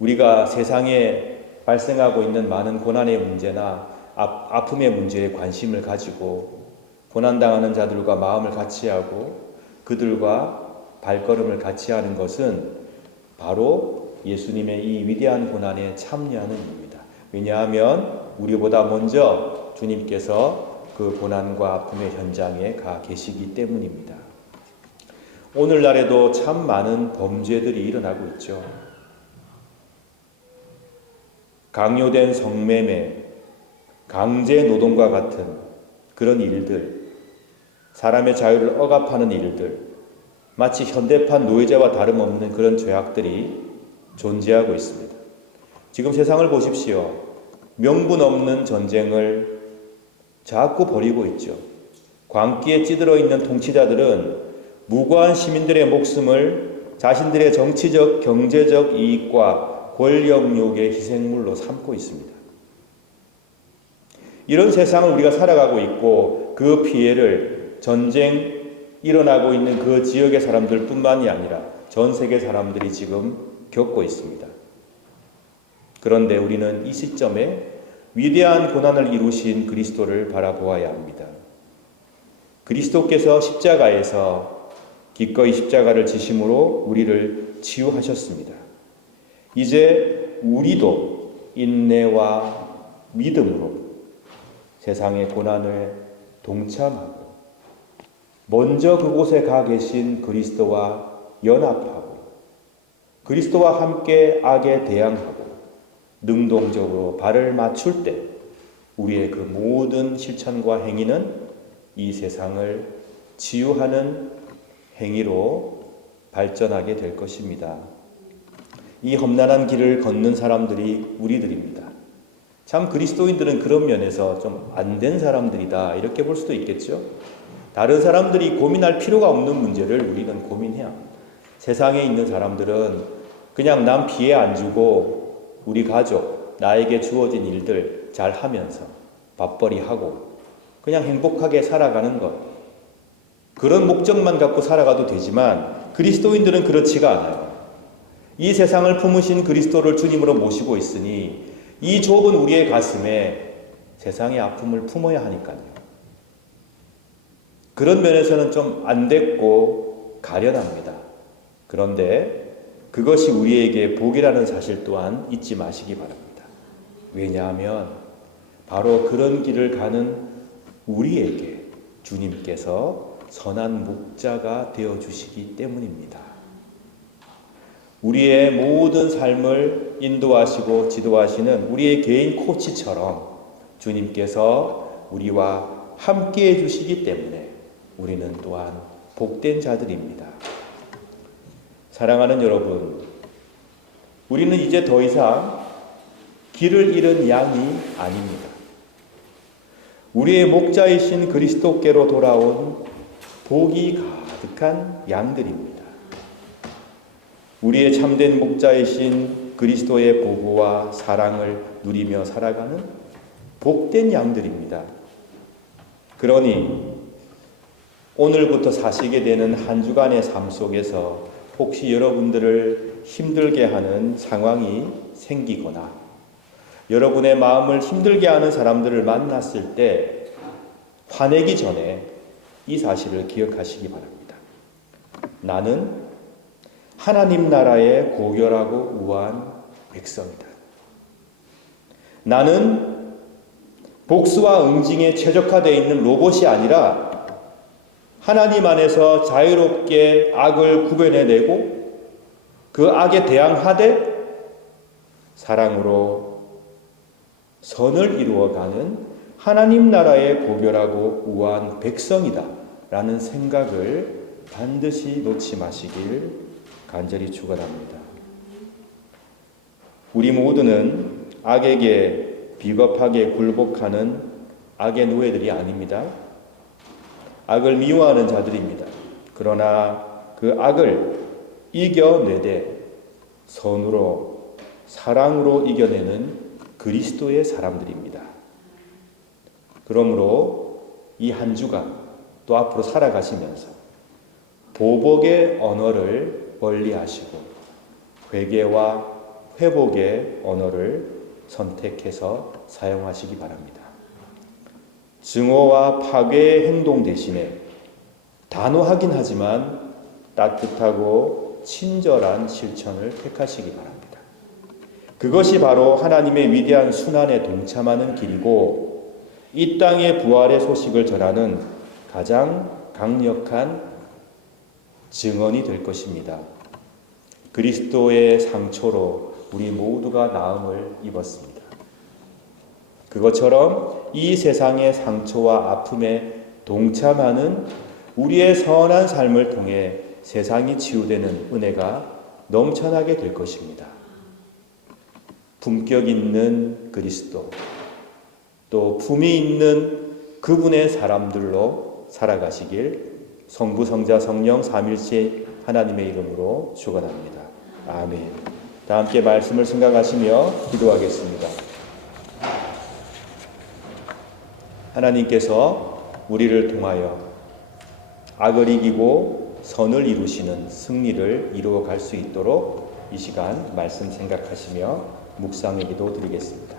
우리가 세상에 발생하고 있는 많은 고난의 문제나 아픔의 문제에 관심을 가지고 고난당하는 자들과 마음을 같이 하고 그들과 발걸음을 같이 하는 것은 바로 예수님의 이 위대한 고난에 참여하는 일입니다. 왜냐하면 우리보다 먼저 주님께서 그 고난과 아픔의 현장에 가 계시기 때문입니다. 오늘날에도 참 많은 범죄들이 일어나고 있죠. 강요된 성매매, 강제 노동과 같은 그런 일들, 사람의 자유를 억압하는 일들, 마치 현대판 노예제와 다름없는 그런 죄악들이 존재하고 있습니다. 지금 세상을 보십시오. 명분 없는 전쟁을 자꾸 벌이고 있죠. 광기에 찌들어 있는 통치자들은 무고한 시민들의 목숨을 자신들의 정치적, 경제적 이익과 권력욕의 희생물로 삼고 있습니다. 이런 세상을 우리가 살아가고 있고 그 피해를 전쟁 일어나고 있는 그 지역의 사람들뿐만이 아니라 전 세계 사람들이 지금 겪고 있습니다. 그런데 우리는 이 시점에 위대한 고난을 이루신 그리스도를 바라보아야 합니다. 그리스도께서 십자가에서 기꺼이 십자가를 지심으로 우리를 치유하셨습니다. 이제 우리도 인내와 믿음으로 세상의 고난을 동참하고 먼저 그곳에 가 계신 그리스도와 연합하고 그리스도와 함께 악에 대항하고 능동적으로 발을 맞출 때 우리의 그 모든 실천과 행위는 이 세상을 치유하는 행위로 발전하게 될 것입니다. 이 험난한 길을 걷는 사람들이 우리들입니다. 참 그리스도인들은 그런 면에서 좀 안 된 사람들이다 이렇게 볼 수도 있겠죠. 다른 사람들이 고민할 필요가 없는 문제를 우리는 고민해야 합니다. 세상에 있는 사람들은 그냥 남 피해 안 주고 우리 가족, 나에게 주어진 일들 잘 하면서 밥벌이 하고 그냥 행복하게 살아가는 것, 그런 목적만 갖고 살아가도 되지만 그리스도인들은 그렇지가 않아요. 이 세상을 품으신 그리스도를 주님으로 모시고 있으니 이 좁은 우리의 가슴에 세상의 아픔을 품어야 하니까요. 그런 면에서는 좀 안 됐고 가련합니다. 그런데 그것이 우리에게 복이라는 사실 또한 잊지 마시기 바랍니다. 왜냐하면 바로 그런 길을 가는 우리에게 주님께서 선한 목자가 되어주시기 때문입니다. 우리의 모든 삶을 인도하시고 지도하시는 우리의 개인 코치처럼 주님께서 우리와 함께 해주시기 때문에 우리는 또한 복된 자들입니다. 사랑하는 여러분, 우리는 이제 더 이상 길을 잃은 양이 아닙니다. 우리의 목자이신 그리스도께로 돌아온 복이 가득한 양들입니다. 우리의 참된 목자이신 그리스도의 보호와 사랑을 누리며 살아가는 복된 양들입니다. 그러니 오늘부터 사시게 되는 한 주간의 삶 속에서 혹시 여러분들을 힘들게 하는 상황이 생기거나 여러분의 마음을 힘들게 하는 사람들을 만났을 때 화내기 전에 이 사실을 기억하시기 바랍니다. 나는 하나님 나라의 고결하고 우아한 백성이다. 나는 복수와 응징에 최적화되어 있는 로봇이 아니라 하나님 안에서 자유롭게 악을 구별해내고 그 악에 대항하되 사랑으로 선을 이루어가는 하나님 나라의 고결하고 우아한 백성이다 라는 생각을 반드시 놓지 마시길 간절히 축원합니다. 우리 모두는 악에게 비겁하게 굴복하는 악의 노예들이 아닙니다. 악을 미워하는 자들입니다. 그러나 그 악을 이겨내되 선으로 사랑으로 이겨내는 그리스도의 사람들입니다. 그러므로 이 한 주간 또 앞으로 살아가시면서 보복의 언어를 멀리하시고 회개와 회복의 언어를 선택해서 사용하시기 바랍니다. 증오와 파괴의 행동 대신에 단호하긴 하지만 따뜻하고 친절한 실천을 택하시기 바랍니다. 그것이 바로 하나님의 위대한 순환에 동참하는 길이고 이 땅의 부활의 소식을 전하는 가장 강력한 증언이 될 것입니다. 그리스도의 상처로 우리 모두가 나음을 입었습니다. 그것처럼 이 세상의 상처와 아픔에 동참하는 우리의 선한 삶을 통해 세상이 치유되는 은혜가 넘쳐나게 될 것입니다. 품격 있는 그리스도, 또 품이 있는 그분의 사람들로 살아가시길 성부, 성자, 성령 삼일체 하나님의 이름으로 축원합니다. 아멘. 다 함께 말씀을 생각하시며 기도하겠습니다. 하나님께서 우리를 통하여 악을 이기고 선을 이루시는 승리를 이루어 갈 수 있도록 이 시간 말씀 생각하시며 묵상의 기도 드리겠습니다.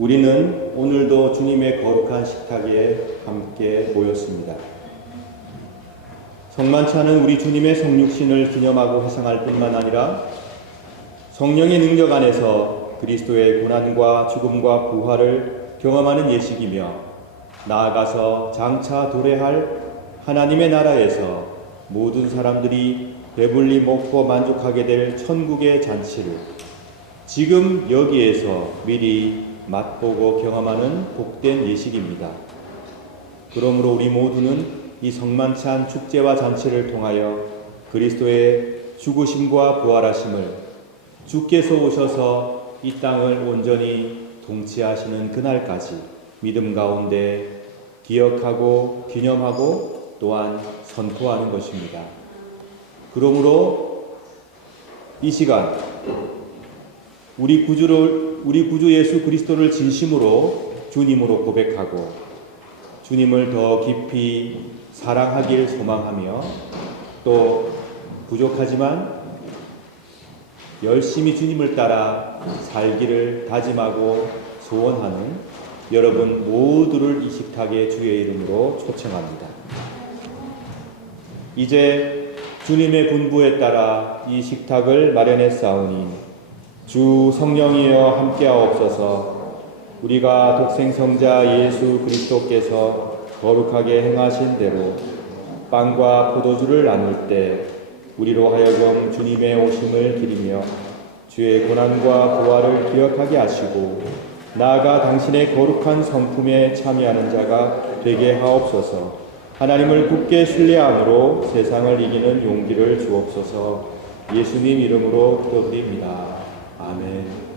우리는 오늘도 주님의 거룩한 식탁에 함께 모였습니다. 성만치 않은 우리 주님의 성육신을 기념하고 회상할 뿐만 아니라 성령의 능력 안에서 그리스도의 고난과 죽음과 부활을 경험하는 예식이며 나아가서 장차 도래할 하나님의 나라에서 모든 사람들이 배불리 먹고 만족하게 될 천국의 잔치를 지금 여기에서 미리 맛보고 경험하는 복된 예식입니다. 그러므로 우리 모두는 이 성만치 않은 축제와 잔치를 통하여 그리스도의 죽으심과 부활하심을 주께서 오셔서 이 땅을 온전히 통치하시는 그날까지 믿음 가운데 기억하고 기념하고 또한 선포하는 것입니다. 그러므로 이 시간 우리 구주 예수 그리스도를 진심으로 주님으로 고백하고 주님을 더 깊이 사랑하길 소망하며 또 부족하지만 열심히 주님을 따라 살기를 다짐하고 소원하는 여러분 모두를 이 식탁의 주의 이름으로 초청합니다. 이제 주님의 분부에 따라 이 식탁을 마련했사오니 주 성령이여 함께하옵소서. 우리가 독생성자 예수 그리스도께서 거룩하게 행하신 대로 빵과 포도주를 나눌 때 우리로 하여금 주님의 오심을 기리며 주의 고난과 부활을 기억하게 하시고 나아가 당신의 거룩한 성품에 참여하는 자가 되게 하옵소서. 하나님을 굳게 신뢰함으로 세상을 이기는 용기를 주옵소서. 예수님 이름으로 기도드립니다. 아멘.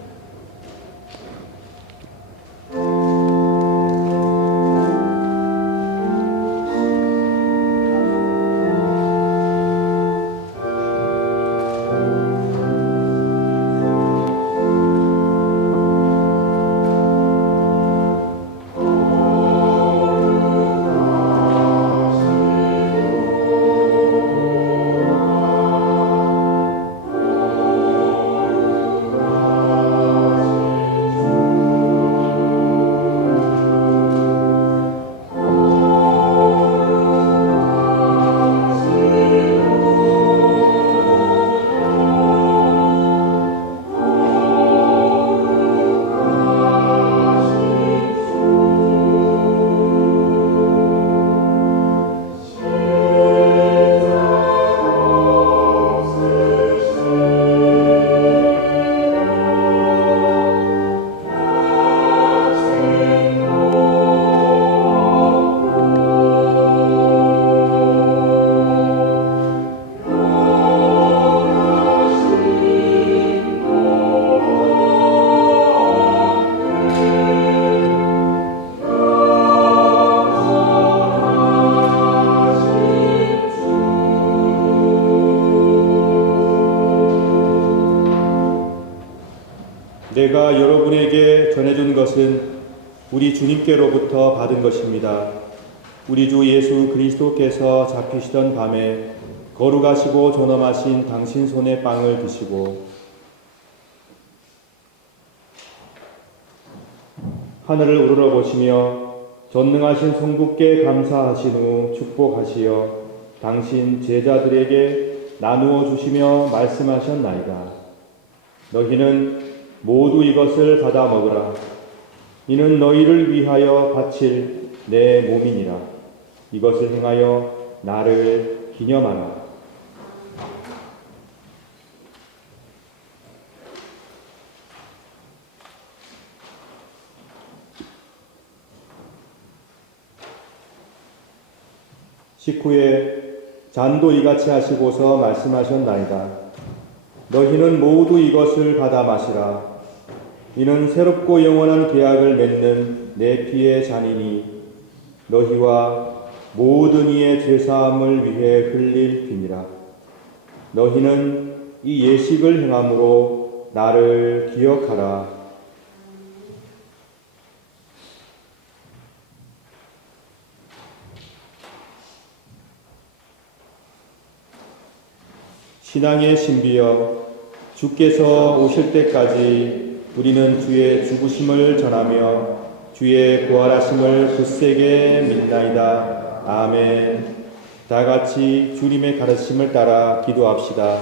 내가 여러분에게 전해준 것은 우리 주님께로부터 받은 것입니다. 우리 주 예수 그리스도께서 잡히시던 밤에 거룩하시고 존엄하신 당신 손에 빵을 드시고 하늘을 우러러보시며 전능하신 성부께 감사하신 후 축복하시어 당신 제자들에게 나누어 주시며 말씀하셨나이다. 너희는 모두 이것을 받아 먹으라. 이는 너희를 위하여 바칠 내 몸이니라. 이것을 행하여 나를 기념하라. 식후에 잔도 이같이 하시고서 말씀하셨나이다. 너희는 모두 이것을 받아 마시라. 이는 새롭고 영원한 계약을 맺는 내 피의 잔이니 너희와 모든 이의 죄사함을 위해 흘릴 피니라. 너희는 이 예식을 행함으로 나를 기억하라. 신앙의 신비여, 주께서 오실 때까지 우리는 주의 죽으심을 전하며 주의 부활하심을 굳세게 믿나이다. 아멘. 다 같이 주님의 가르침을 따라 기도합시다.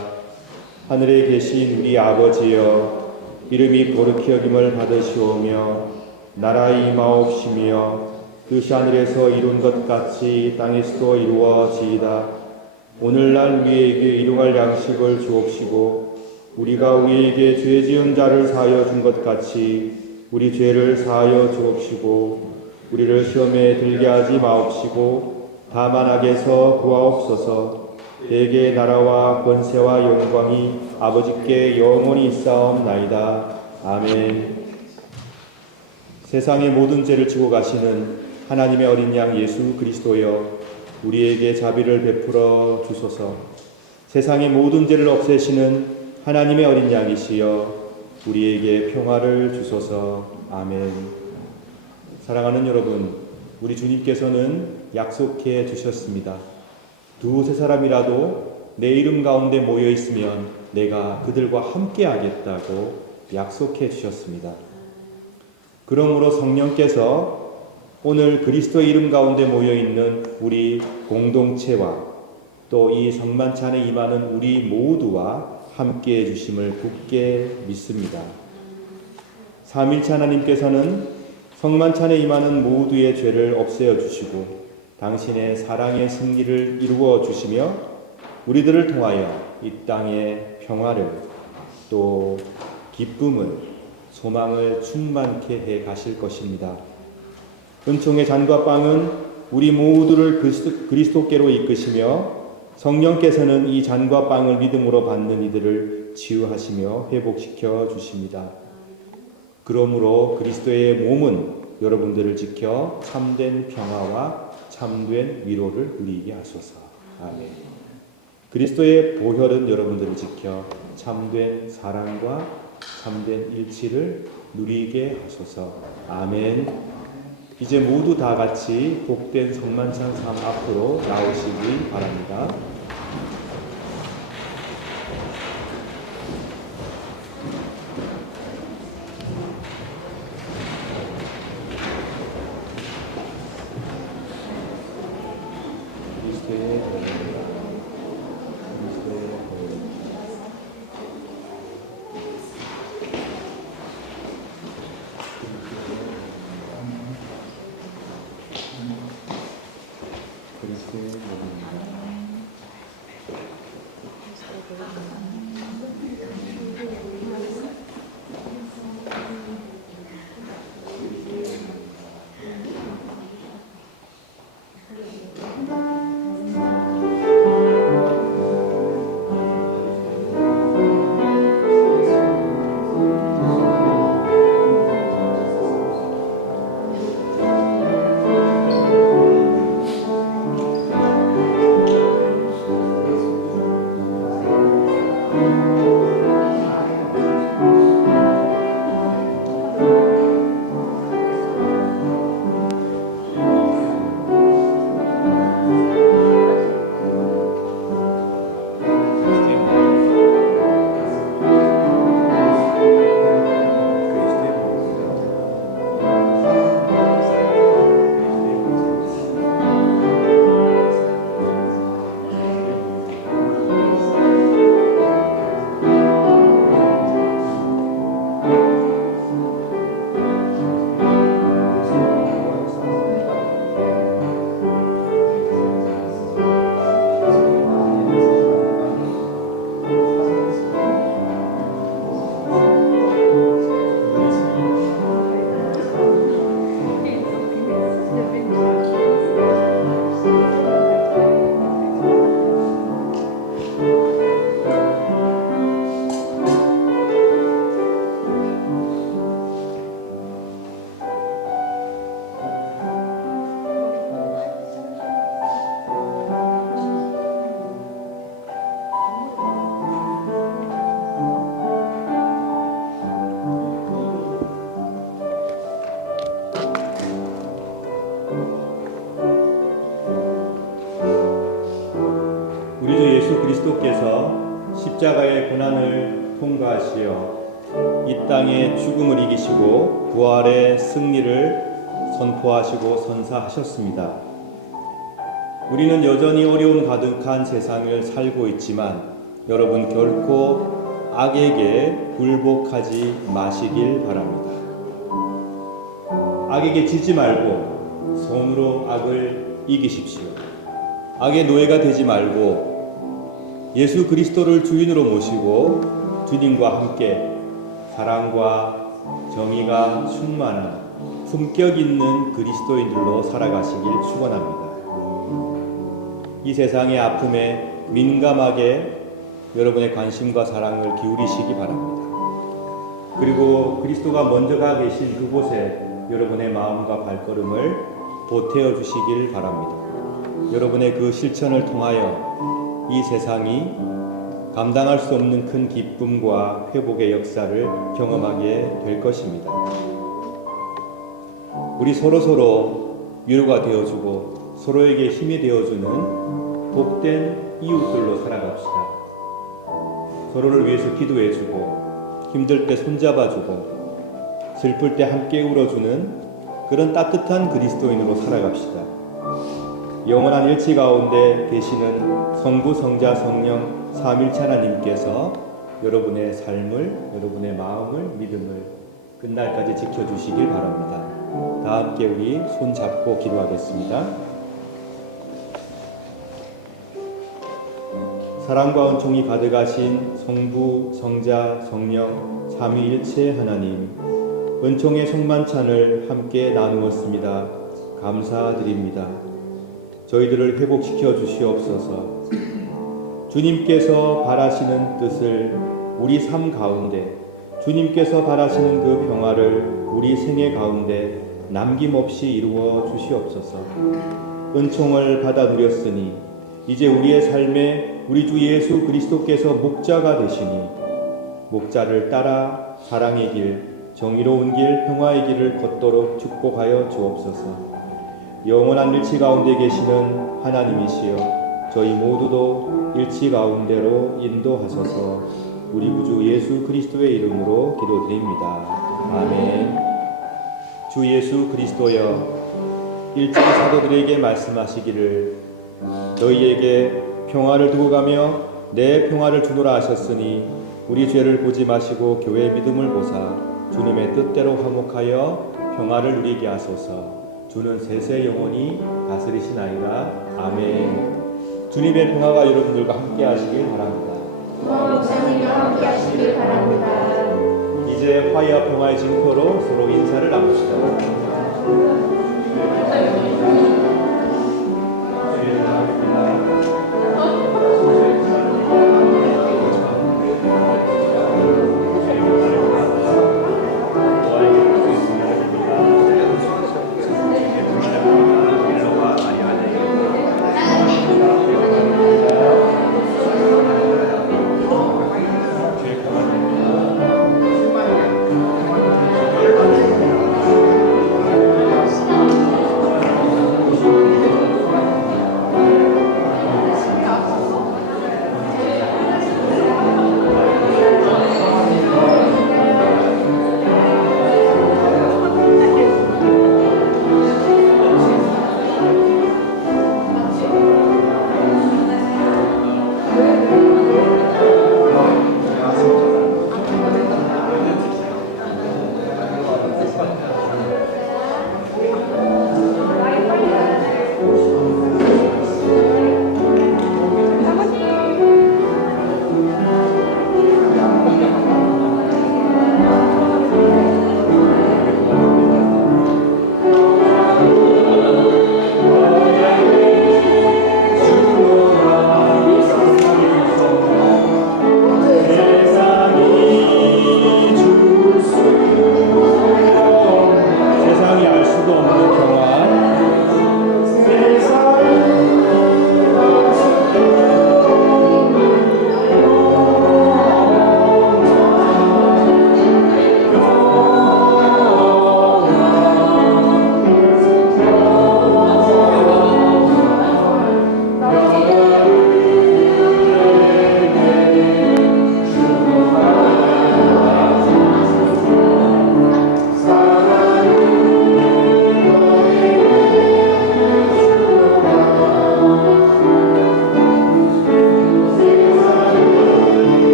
하늘에 계신 우리 아버지여, 이름이 거룩히 여김을 받으시오며 나라의 임하옵시며 뜻이 하늘에서 이룬 것 같이 땅에서도 이루어지이다. 오늘날 우리에게 일용할 양식을 주옵시고 우리가 우리에게 죄 지은 자를 사하여 준 것 같이 우리 죄를 사하여 주옵시고 우리를 시험에 들게 하지 마옵시고 다만 악에서 구하옵소서. 대개 나라와 권세와 영광이 아버지께 영원히 있사옵나이다. 아멘. 세상의 모든 죄를 지고 가시는 하나님의 어린 양 예수 그리스도여, 우리에게 자비를 베풀어 주소서. 세상의 모든 죄를 없애시는 하나님의 어린 양이시여, 우리에게 평화를 주소서. 아멘. 사랑하는 여러분, 우리 주님께서는 약속해 주셨습니다. 두세 사람이라도 내 이름 가운데 모여 있으면 내가 그들과 함께 하겠다고 약속해 주셨습니다. 그러므로 성령께서 오늘 그리스도의 이름 가운데 모여 있는 우리 공동체와 또 이 성만찬에 임하는 우리 모두와 함께 해주심을 굳게 믿습니다. 삼일체 하나님께서는 성만찬에 임하는 모두의 죄를 없애어 주시고 당신의 사랑의 승리를 이루어 주시며 우리들을 통하여 이 땅의 평화를 또 기쁨을 소망을 충만케 해 가실 것입니다. 은총의 잔과 빵은 우리 모두를 그리스도께로 이끄시며 성령께서는 이 잔과 빵을 믿음으로 받는 이들을 치유하시며 회복시켜 주십니다. 그러므로 그리스도의 몸은 여러분들을 지켜 참된 평화와 참된 위로를 누리게 하소서. 아멘. 그리스도의 보혈은 여러분들을 지켜 참된 사랑과 참된 일치를 누리게 하소서. 아멘. 이제 모두 다 같이 복된 성만찬 삶 앞으로 나오시기 바랍니다. 십자가의 고난을 통과하시어 이 땅의 죽음을 이기시고 부활의 승리를 선포하시고 선사하셨습니다. 우리는 여전히 어려움 가득한 세상을 살고 있지만 여러분 결코 악에게 굴복하지 마시길 바랍니다. 악에게 지지 말고 손으로 악을 이기십시오. 악의 노예가 되지 말고 예수 그리스도를 주인으로 모시고 주님과 함께 사랑과 정의가 충만한 품격 있는 그리스도인들로 살아가시길 축원합니다. 이 세상의 아픔에 민감하게 여러분의 관심과 사랑을 기울이시기 바랍니다. 그리고 그리스도가 먼저 가 계신 그곳에 여러분의 마음과 발걸음을 보태어 주시길 바랍니다. 여러분의 그 실천을 통하여 이 세상이 감당할 수 없는 큰 기쁨과 회복의 역사를 경험하게 될 것입니다. 우리 서로 위로가 되어주고 서로에게 힘이 되어주는 복된 이웃들로 살아갑시다. 서로를 위해서 기도해주고 힘들 때 손잡아주고 슬플 때 함께 울어주는 그런 따뜻한 그리스도인으로 살아갑시다. 영원한 일치 가운데 계시는 성부, 성자, 성령 삼일체 하나님께서 여러분의 삶을, 여러분의 마음을, 믿음을 끝날까지 지켜주시길 바랍니다. 다 함께 우리 손 잡고 기도하겠습니다. 사랑과 은총이 가득하신 성부, 성자, 성령 삼위일체 하나님, 은총의 성만찬을 함께 나누었습니다. 감사드립니다. 저희들을 회복시켜 주시옵소서. 주님께서 바라시는 뜻을 우리 삶 가운데, 주님께서 바라시는 그 평화를 우리 생애 가운데 남김없이 이루어 주시옵소서. 은총을 받아 누렸으니 이제 우리의 삶에 우리 주 예수 그리스도께서 목자가 되시니 목자를 따라 사랑의 길, 정의로운 길, 평화의 길을 걷도록 축복하여 주옵소서. 영원한 일치 가운데 계시는 하나님이시여, 저희 모두도 일치 가운데로 인도하소서. 우리 구주 예수 그리스도의 이름으로 기도드립니다. 아멘. 주 예수 그리스도여, 일찍이 사도들에게 말씀하시기를 너희에게 평화를 두고 가며 내 평화를 주노라 하셨으니 우리 죄를 보지 마시고 교회의 믿음을 보사 주님의 뜻대로 화목하여 평화를 누리게 하소서. 주는 세세 영원히 다스리시나이다. 아멘. 주님의 평화가 여러분들과 함께 하시길 바랍니다. 목사님과 함께 하시길 바랍니다. 이제 화해와 평화의 징표로 서로 인사를 나눕시다.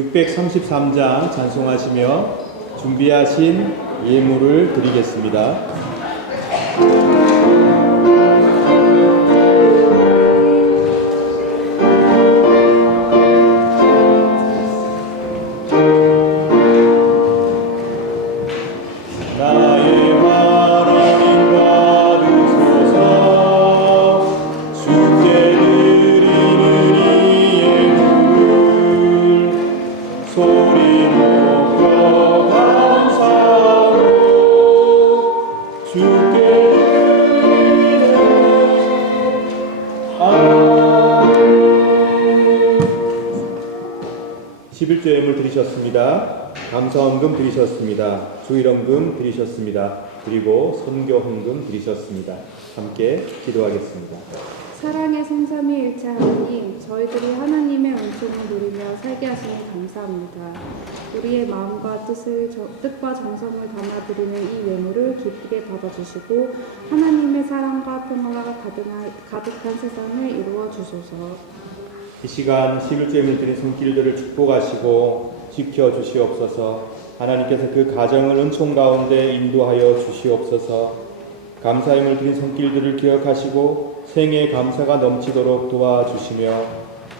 633장 찬송하시며 준비하신 예물을 드리겠습니다. 나의 하나님 받으소서 주께 드리는 이 예물 소리 높여 감사로 주께 드리는 아멘. 11조 예물 드리셨습니다. 감사헌금 드리셨습니다. 주일헌금 드리셨습니다. 그리고 선교헌금 드리셨습니다. 함께 기도하겠습니다. 사랑의 성삼위일체 하나님, 저희들이 하나님의 은총을 누리며 살게 하시니 감사합니다. 우리의 마음과 뜻과 정성을 담아드리는 이 예물을 기쁘게 받아주시고 하나님의 사랑과 평화가 가득한 세상을 이루어 주소서. 이 시간 11조 예물 드린 손길들을 축복하시고 지켜주시옵소서. 하나님께서 그 가정을 은총 가운데 인도하여 주시옵소서. 감사임을 드린 손길들을 기억하시고 생애 감사가 넘치도록 도와주시며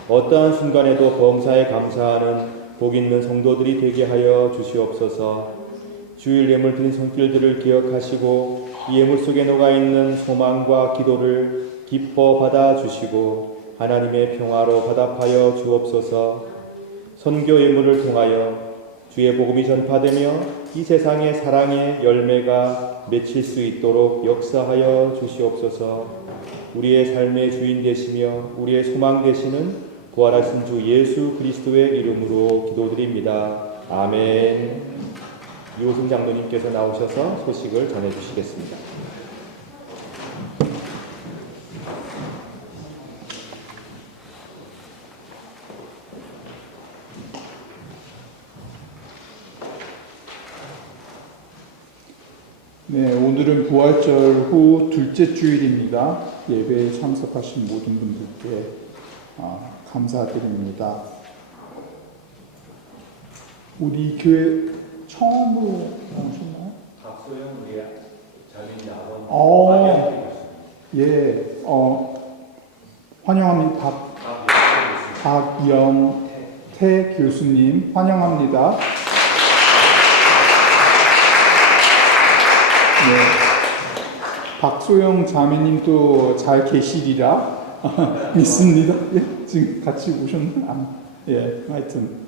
어떠한 순간에도 범사에 감사하는 복 있는 성도들이 되게 하여 주시옵소서. 주일 예물 드린 손길들을 기억하시고 이 예물 속에 녹아있는 소망과 기도를 기뻐 받아주시고 하나님의 평화로 화답하여 주옵소서. 선교 예물을 통하여 주의 복음이 전파되며 이 세상의 사랑의 열매가 맺힐 수 있도록 역사하여 주시옵소서. 우리의 삶의 주인 되시며 우리의 소망 되시는 부활하신 주 예수 그리스도의 이름으로 기도드립니다. 아멘. 유호승 장로님께서 나오셔서 소식을 전해주시겠습니다. 네, 오늘은 부활절 후 둘째 주일입니다. 예배에 참석하신 모든 분들께 감사드립니다. 우리 교회 처음으로 나오셨나요? 박소영 우리 자매님 예, 환영합니다. 박영태 교수님 환영합니다. 네, 박소영 자매님도 잘 계시리라 믿습니다. 예, 지금 같이 오셨나? 예, 하여튼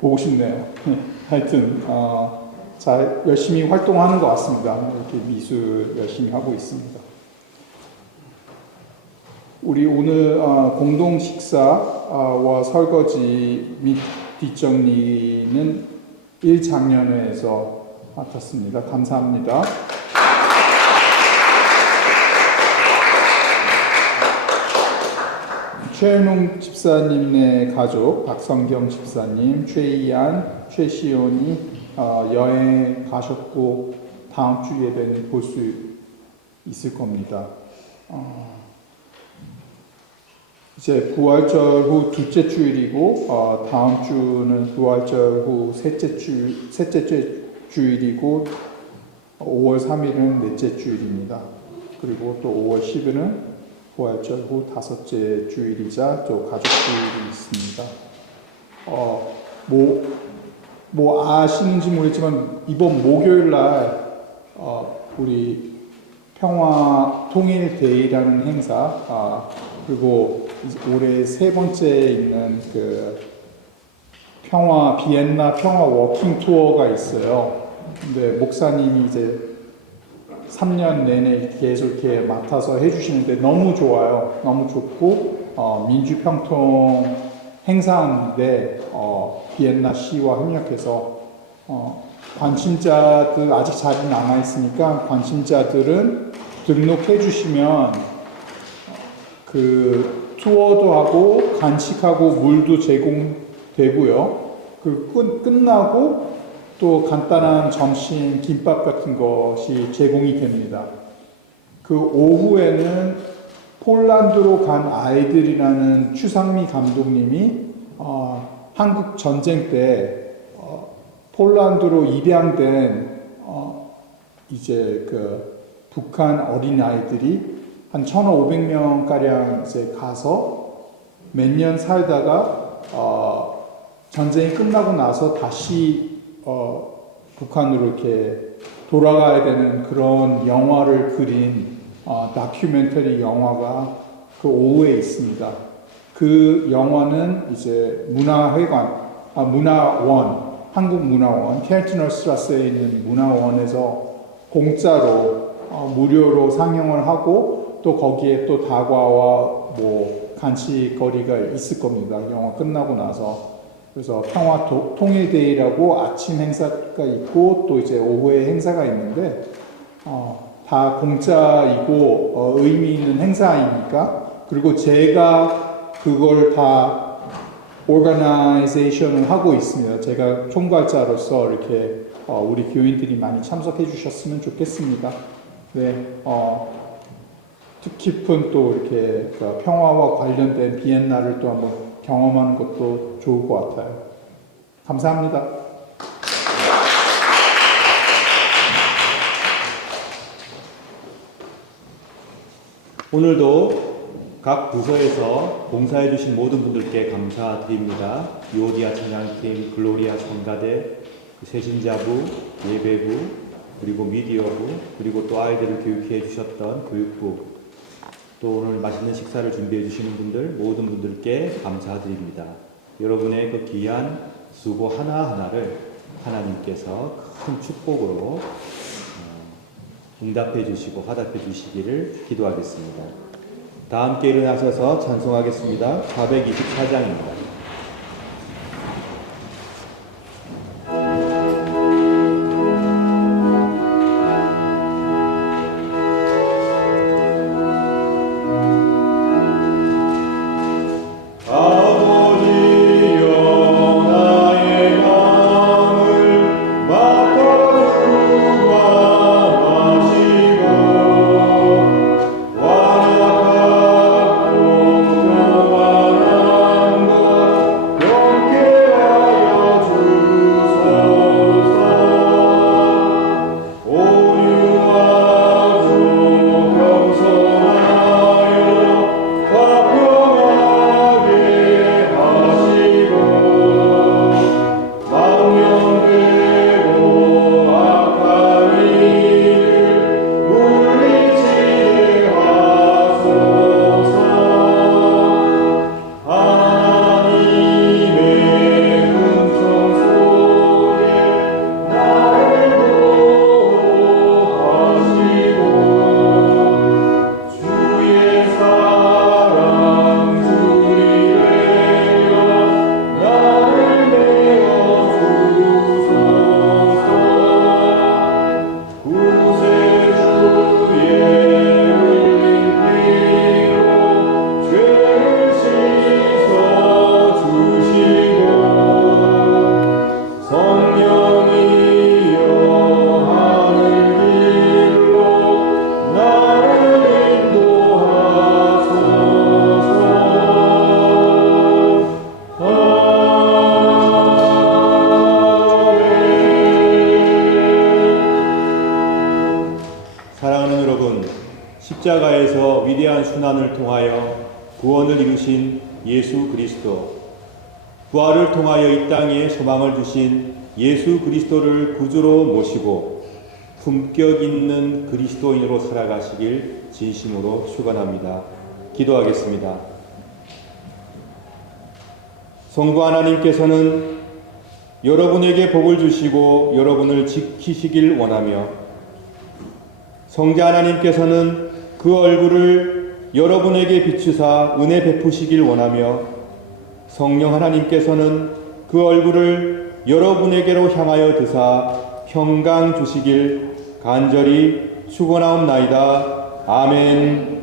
보고 싶네요. 하여튼 잘 열심히 활동하는 것 같습니다. 이렇게 미술 열심히 하고 있습니다. 우리 오늘 공동 식사와 설거지 및 뒷정리는 1장년회에서 맡았습니다. 감사합니다. 최은홍 집사님의 가족 박성경 집사님, 최이안, 최시온이 여행 가셨고 다음 주 예배는 볼 수 있을 겁니다. 이제 부활절 후 둘째 주일이고 다음 주는 부활절 후 셋째 주일이고 5월 3일은 넷째 주일입니다. 그리고 또 5월 10일은 부활절 후 다섯째 주일이자 또 가족 주일이 있습니다. 뭐 아시는지 모르겠지만 이번 목요일 날 우리 평화 통일 데이라는 행사 그리고 올해 세 번째 있는 그 비엔나 평화 워킹 투어가 있어요. 근데 목사님이 이제 3년 내내 계속 이렇게 맡아서 해주시는데 너무 좋아요. 너무 좋고 민주평통 행사인데 비엔나 시와 협력해서 관심자들 아직 자리 남아 있으니까 관심자들은 등록해 주시면 그 투어도 하고 간식하고 물도 제공되고요. 그 끝나고 또 간단한 점심 김밥 같은 것이 제공이 됩니다. 그 오후에는 폴란드로 간 아이들이라는 추상미 감독님이 한국 전쟁 때 폴란드로 입양된 이제 그 북한 어린아이들이 한 1,500명 가량 이제 가서 몇 년 살다가 전쟁이 끝나고 나서 다시 북한으로 이렇게 돌아가야 되는 그런 영화를 그린 다큐멘터리 영화가 그 오후에 있습니다. 그 영화는 이제 문화원, 한국문화원, 켈트너스트라스에 있는 문화원에서 공짜로 무료로 상영을 하고 또 거기에 또 다과와 뭐 간식거리가 있을 겁니다. 영화 끝나고 나서. 그래서 평화 통일데이라고 아침 행사가 있고 또 이제 오후에 행사가 있는데 다 공짜이고 의미 있는 행사이니까 그리고 제가 그걸 다 오거나이제이션을 하고 있습니다. 제가 총괄자로서 이렇게 우리 교인들이 많이 참석해 주셨으면 좋겠습니다. 네, 뜻깊은 또 이렇게 평화와 관련된 비엔나를 또 한번 경험하는 것도 좋을 것 같아요. 감사합니다. 오늘도 각 부서에서 봉사해 주신 모든 분들께 감사드립니다. 요디아 찬양팀, 글로리아 성가대, 세신자부, 예배부, 그리고 미디어부, 그리고 또 아이들을 교육해 주셨던 교육부, 또 오늘 맛있는 식사를 준비해 주시는 분들, 모든 분들께 감사드립니다. 여러분의 그 귀한 수고 하나하나를 하나님께서 큰 축복으로 응답해 주시고 화답해 주시기를 기도하겠습니다. 다 함께 일어나셔서 찬송하겠습니다. 424장입니다. 십자가에서 위대한 순환을 통하여 구원을 이루신 예수 그리스도, 부활을 통하여 이 땅에 소망을 주신 예수 그리스도를 구주로 모시고 품격 있는 그리스도인으로 살아가시길 진심으로 축원합니다. 기도하겠습니다. 성부 하나님께서는 여러분에게 복을 주시고 여러분을 지키시길 원하며, 성자 하나님께서는 그 얼굴을 여러분에게 비추사 은혜 베푸시길 원하며, 성령 하나님께서는 그 얼굴을 여러분에게로 향하여 드사 평강 주시길 간절히 축원하옵나이다. 아멘.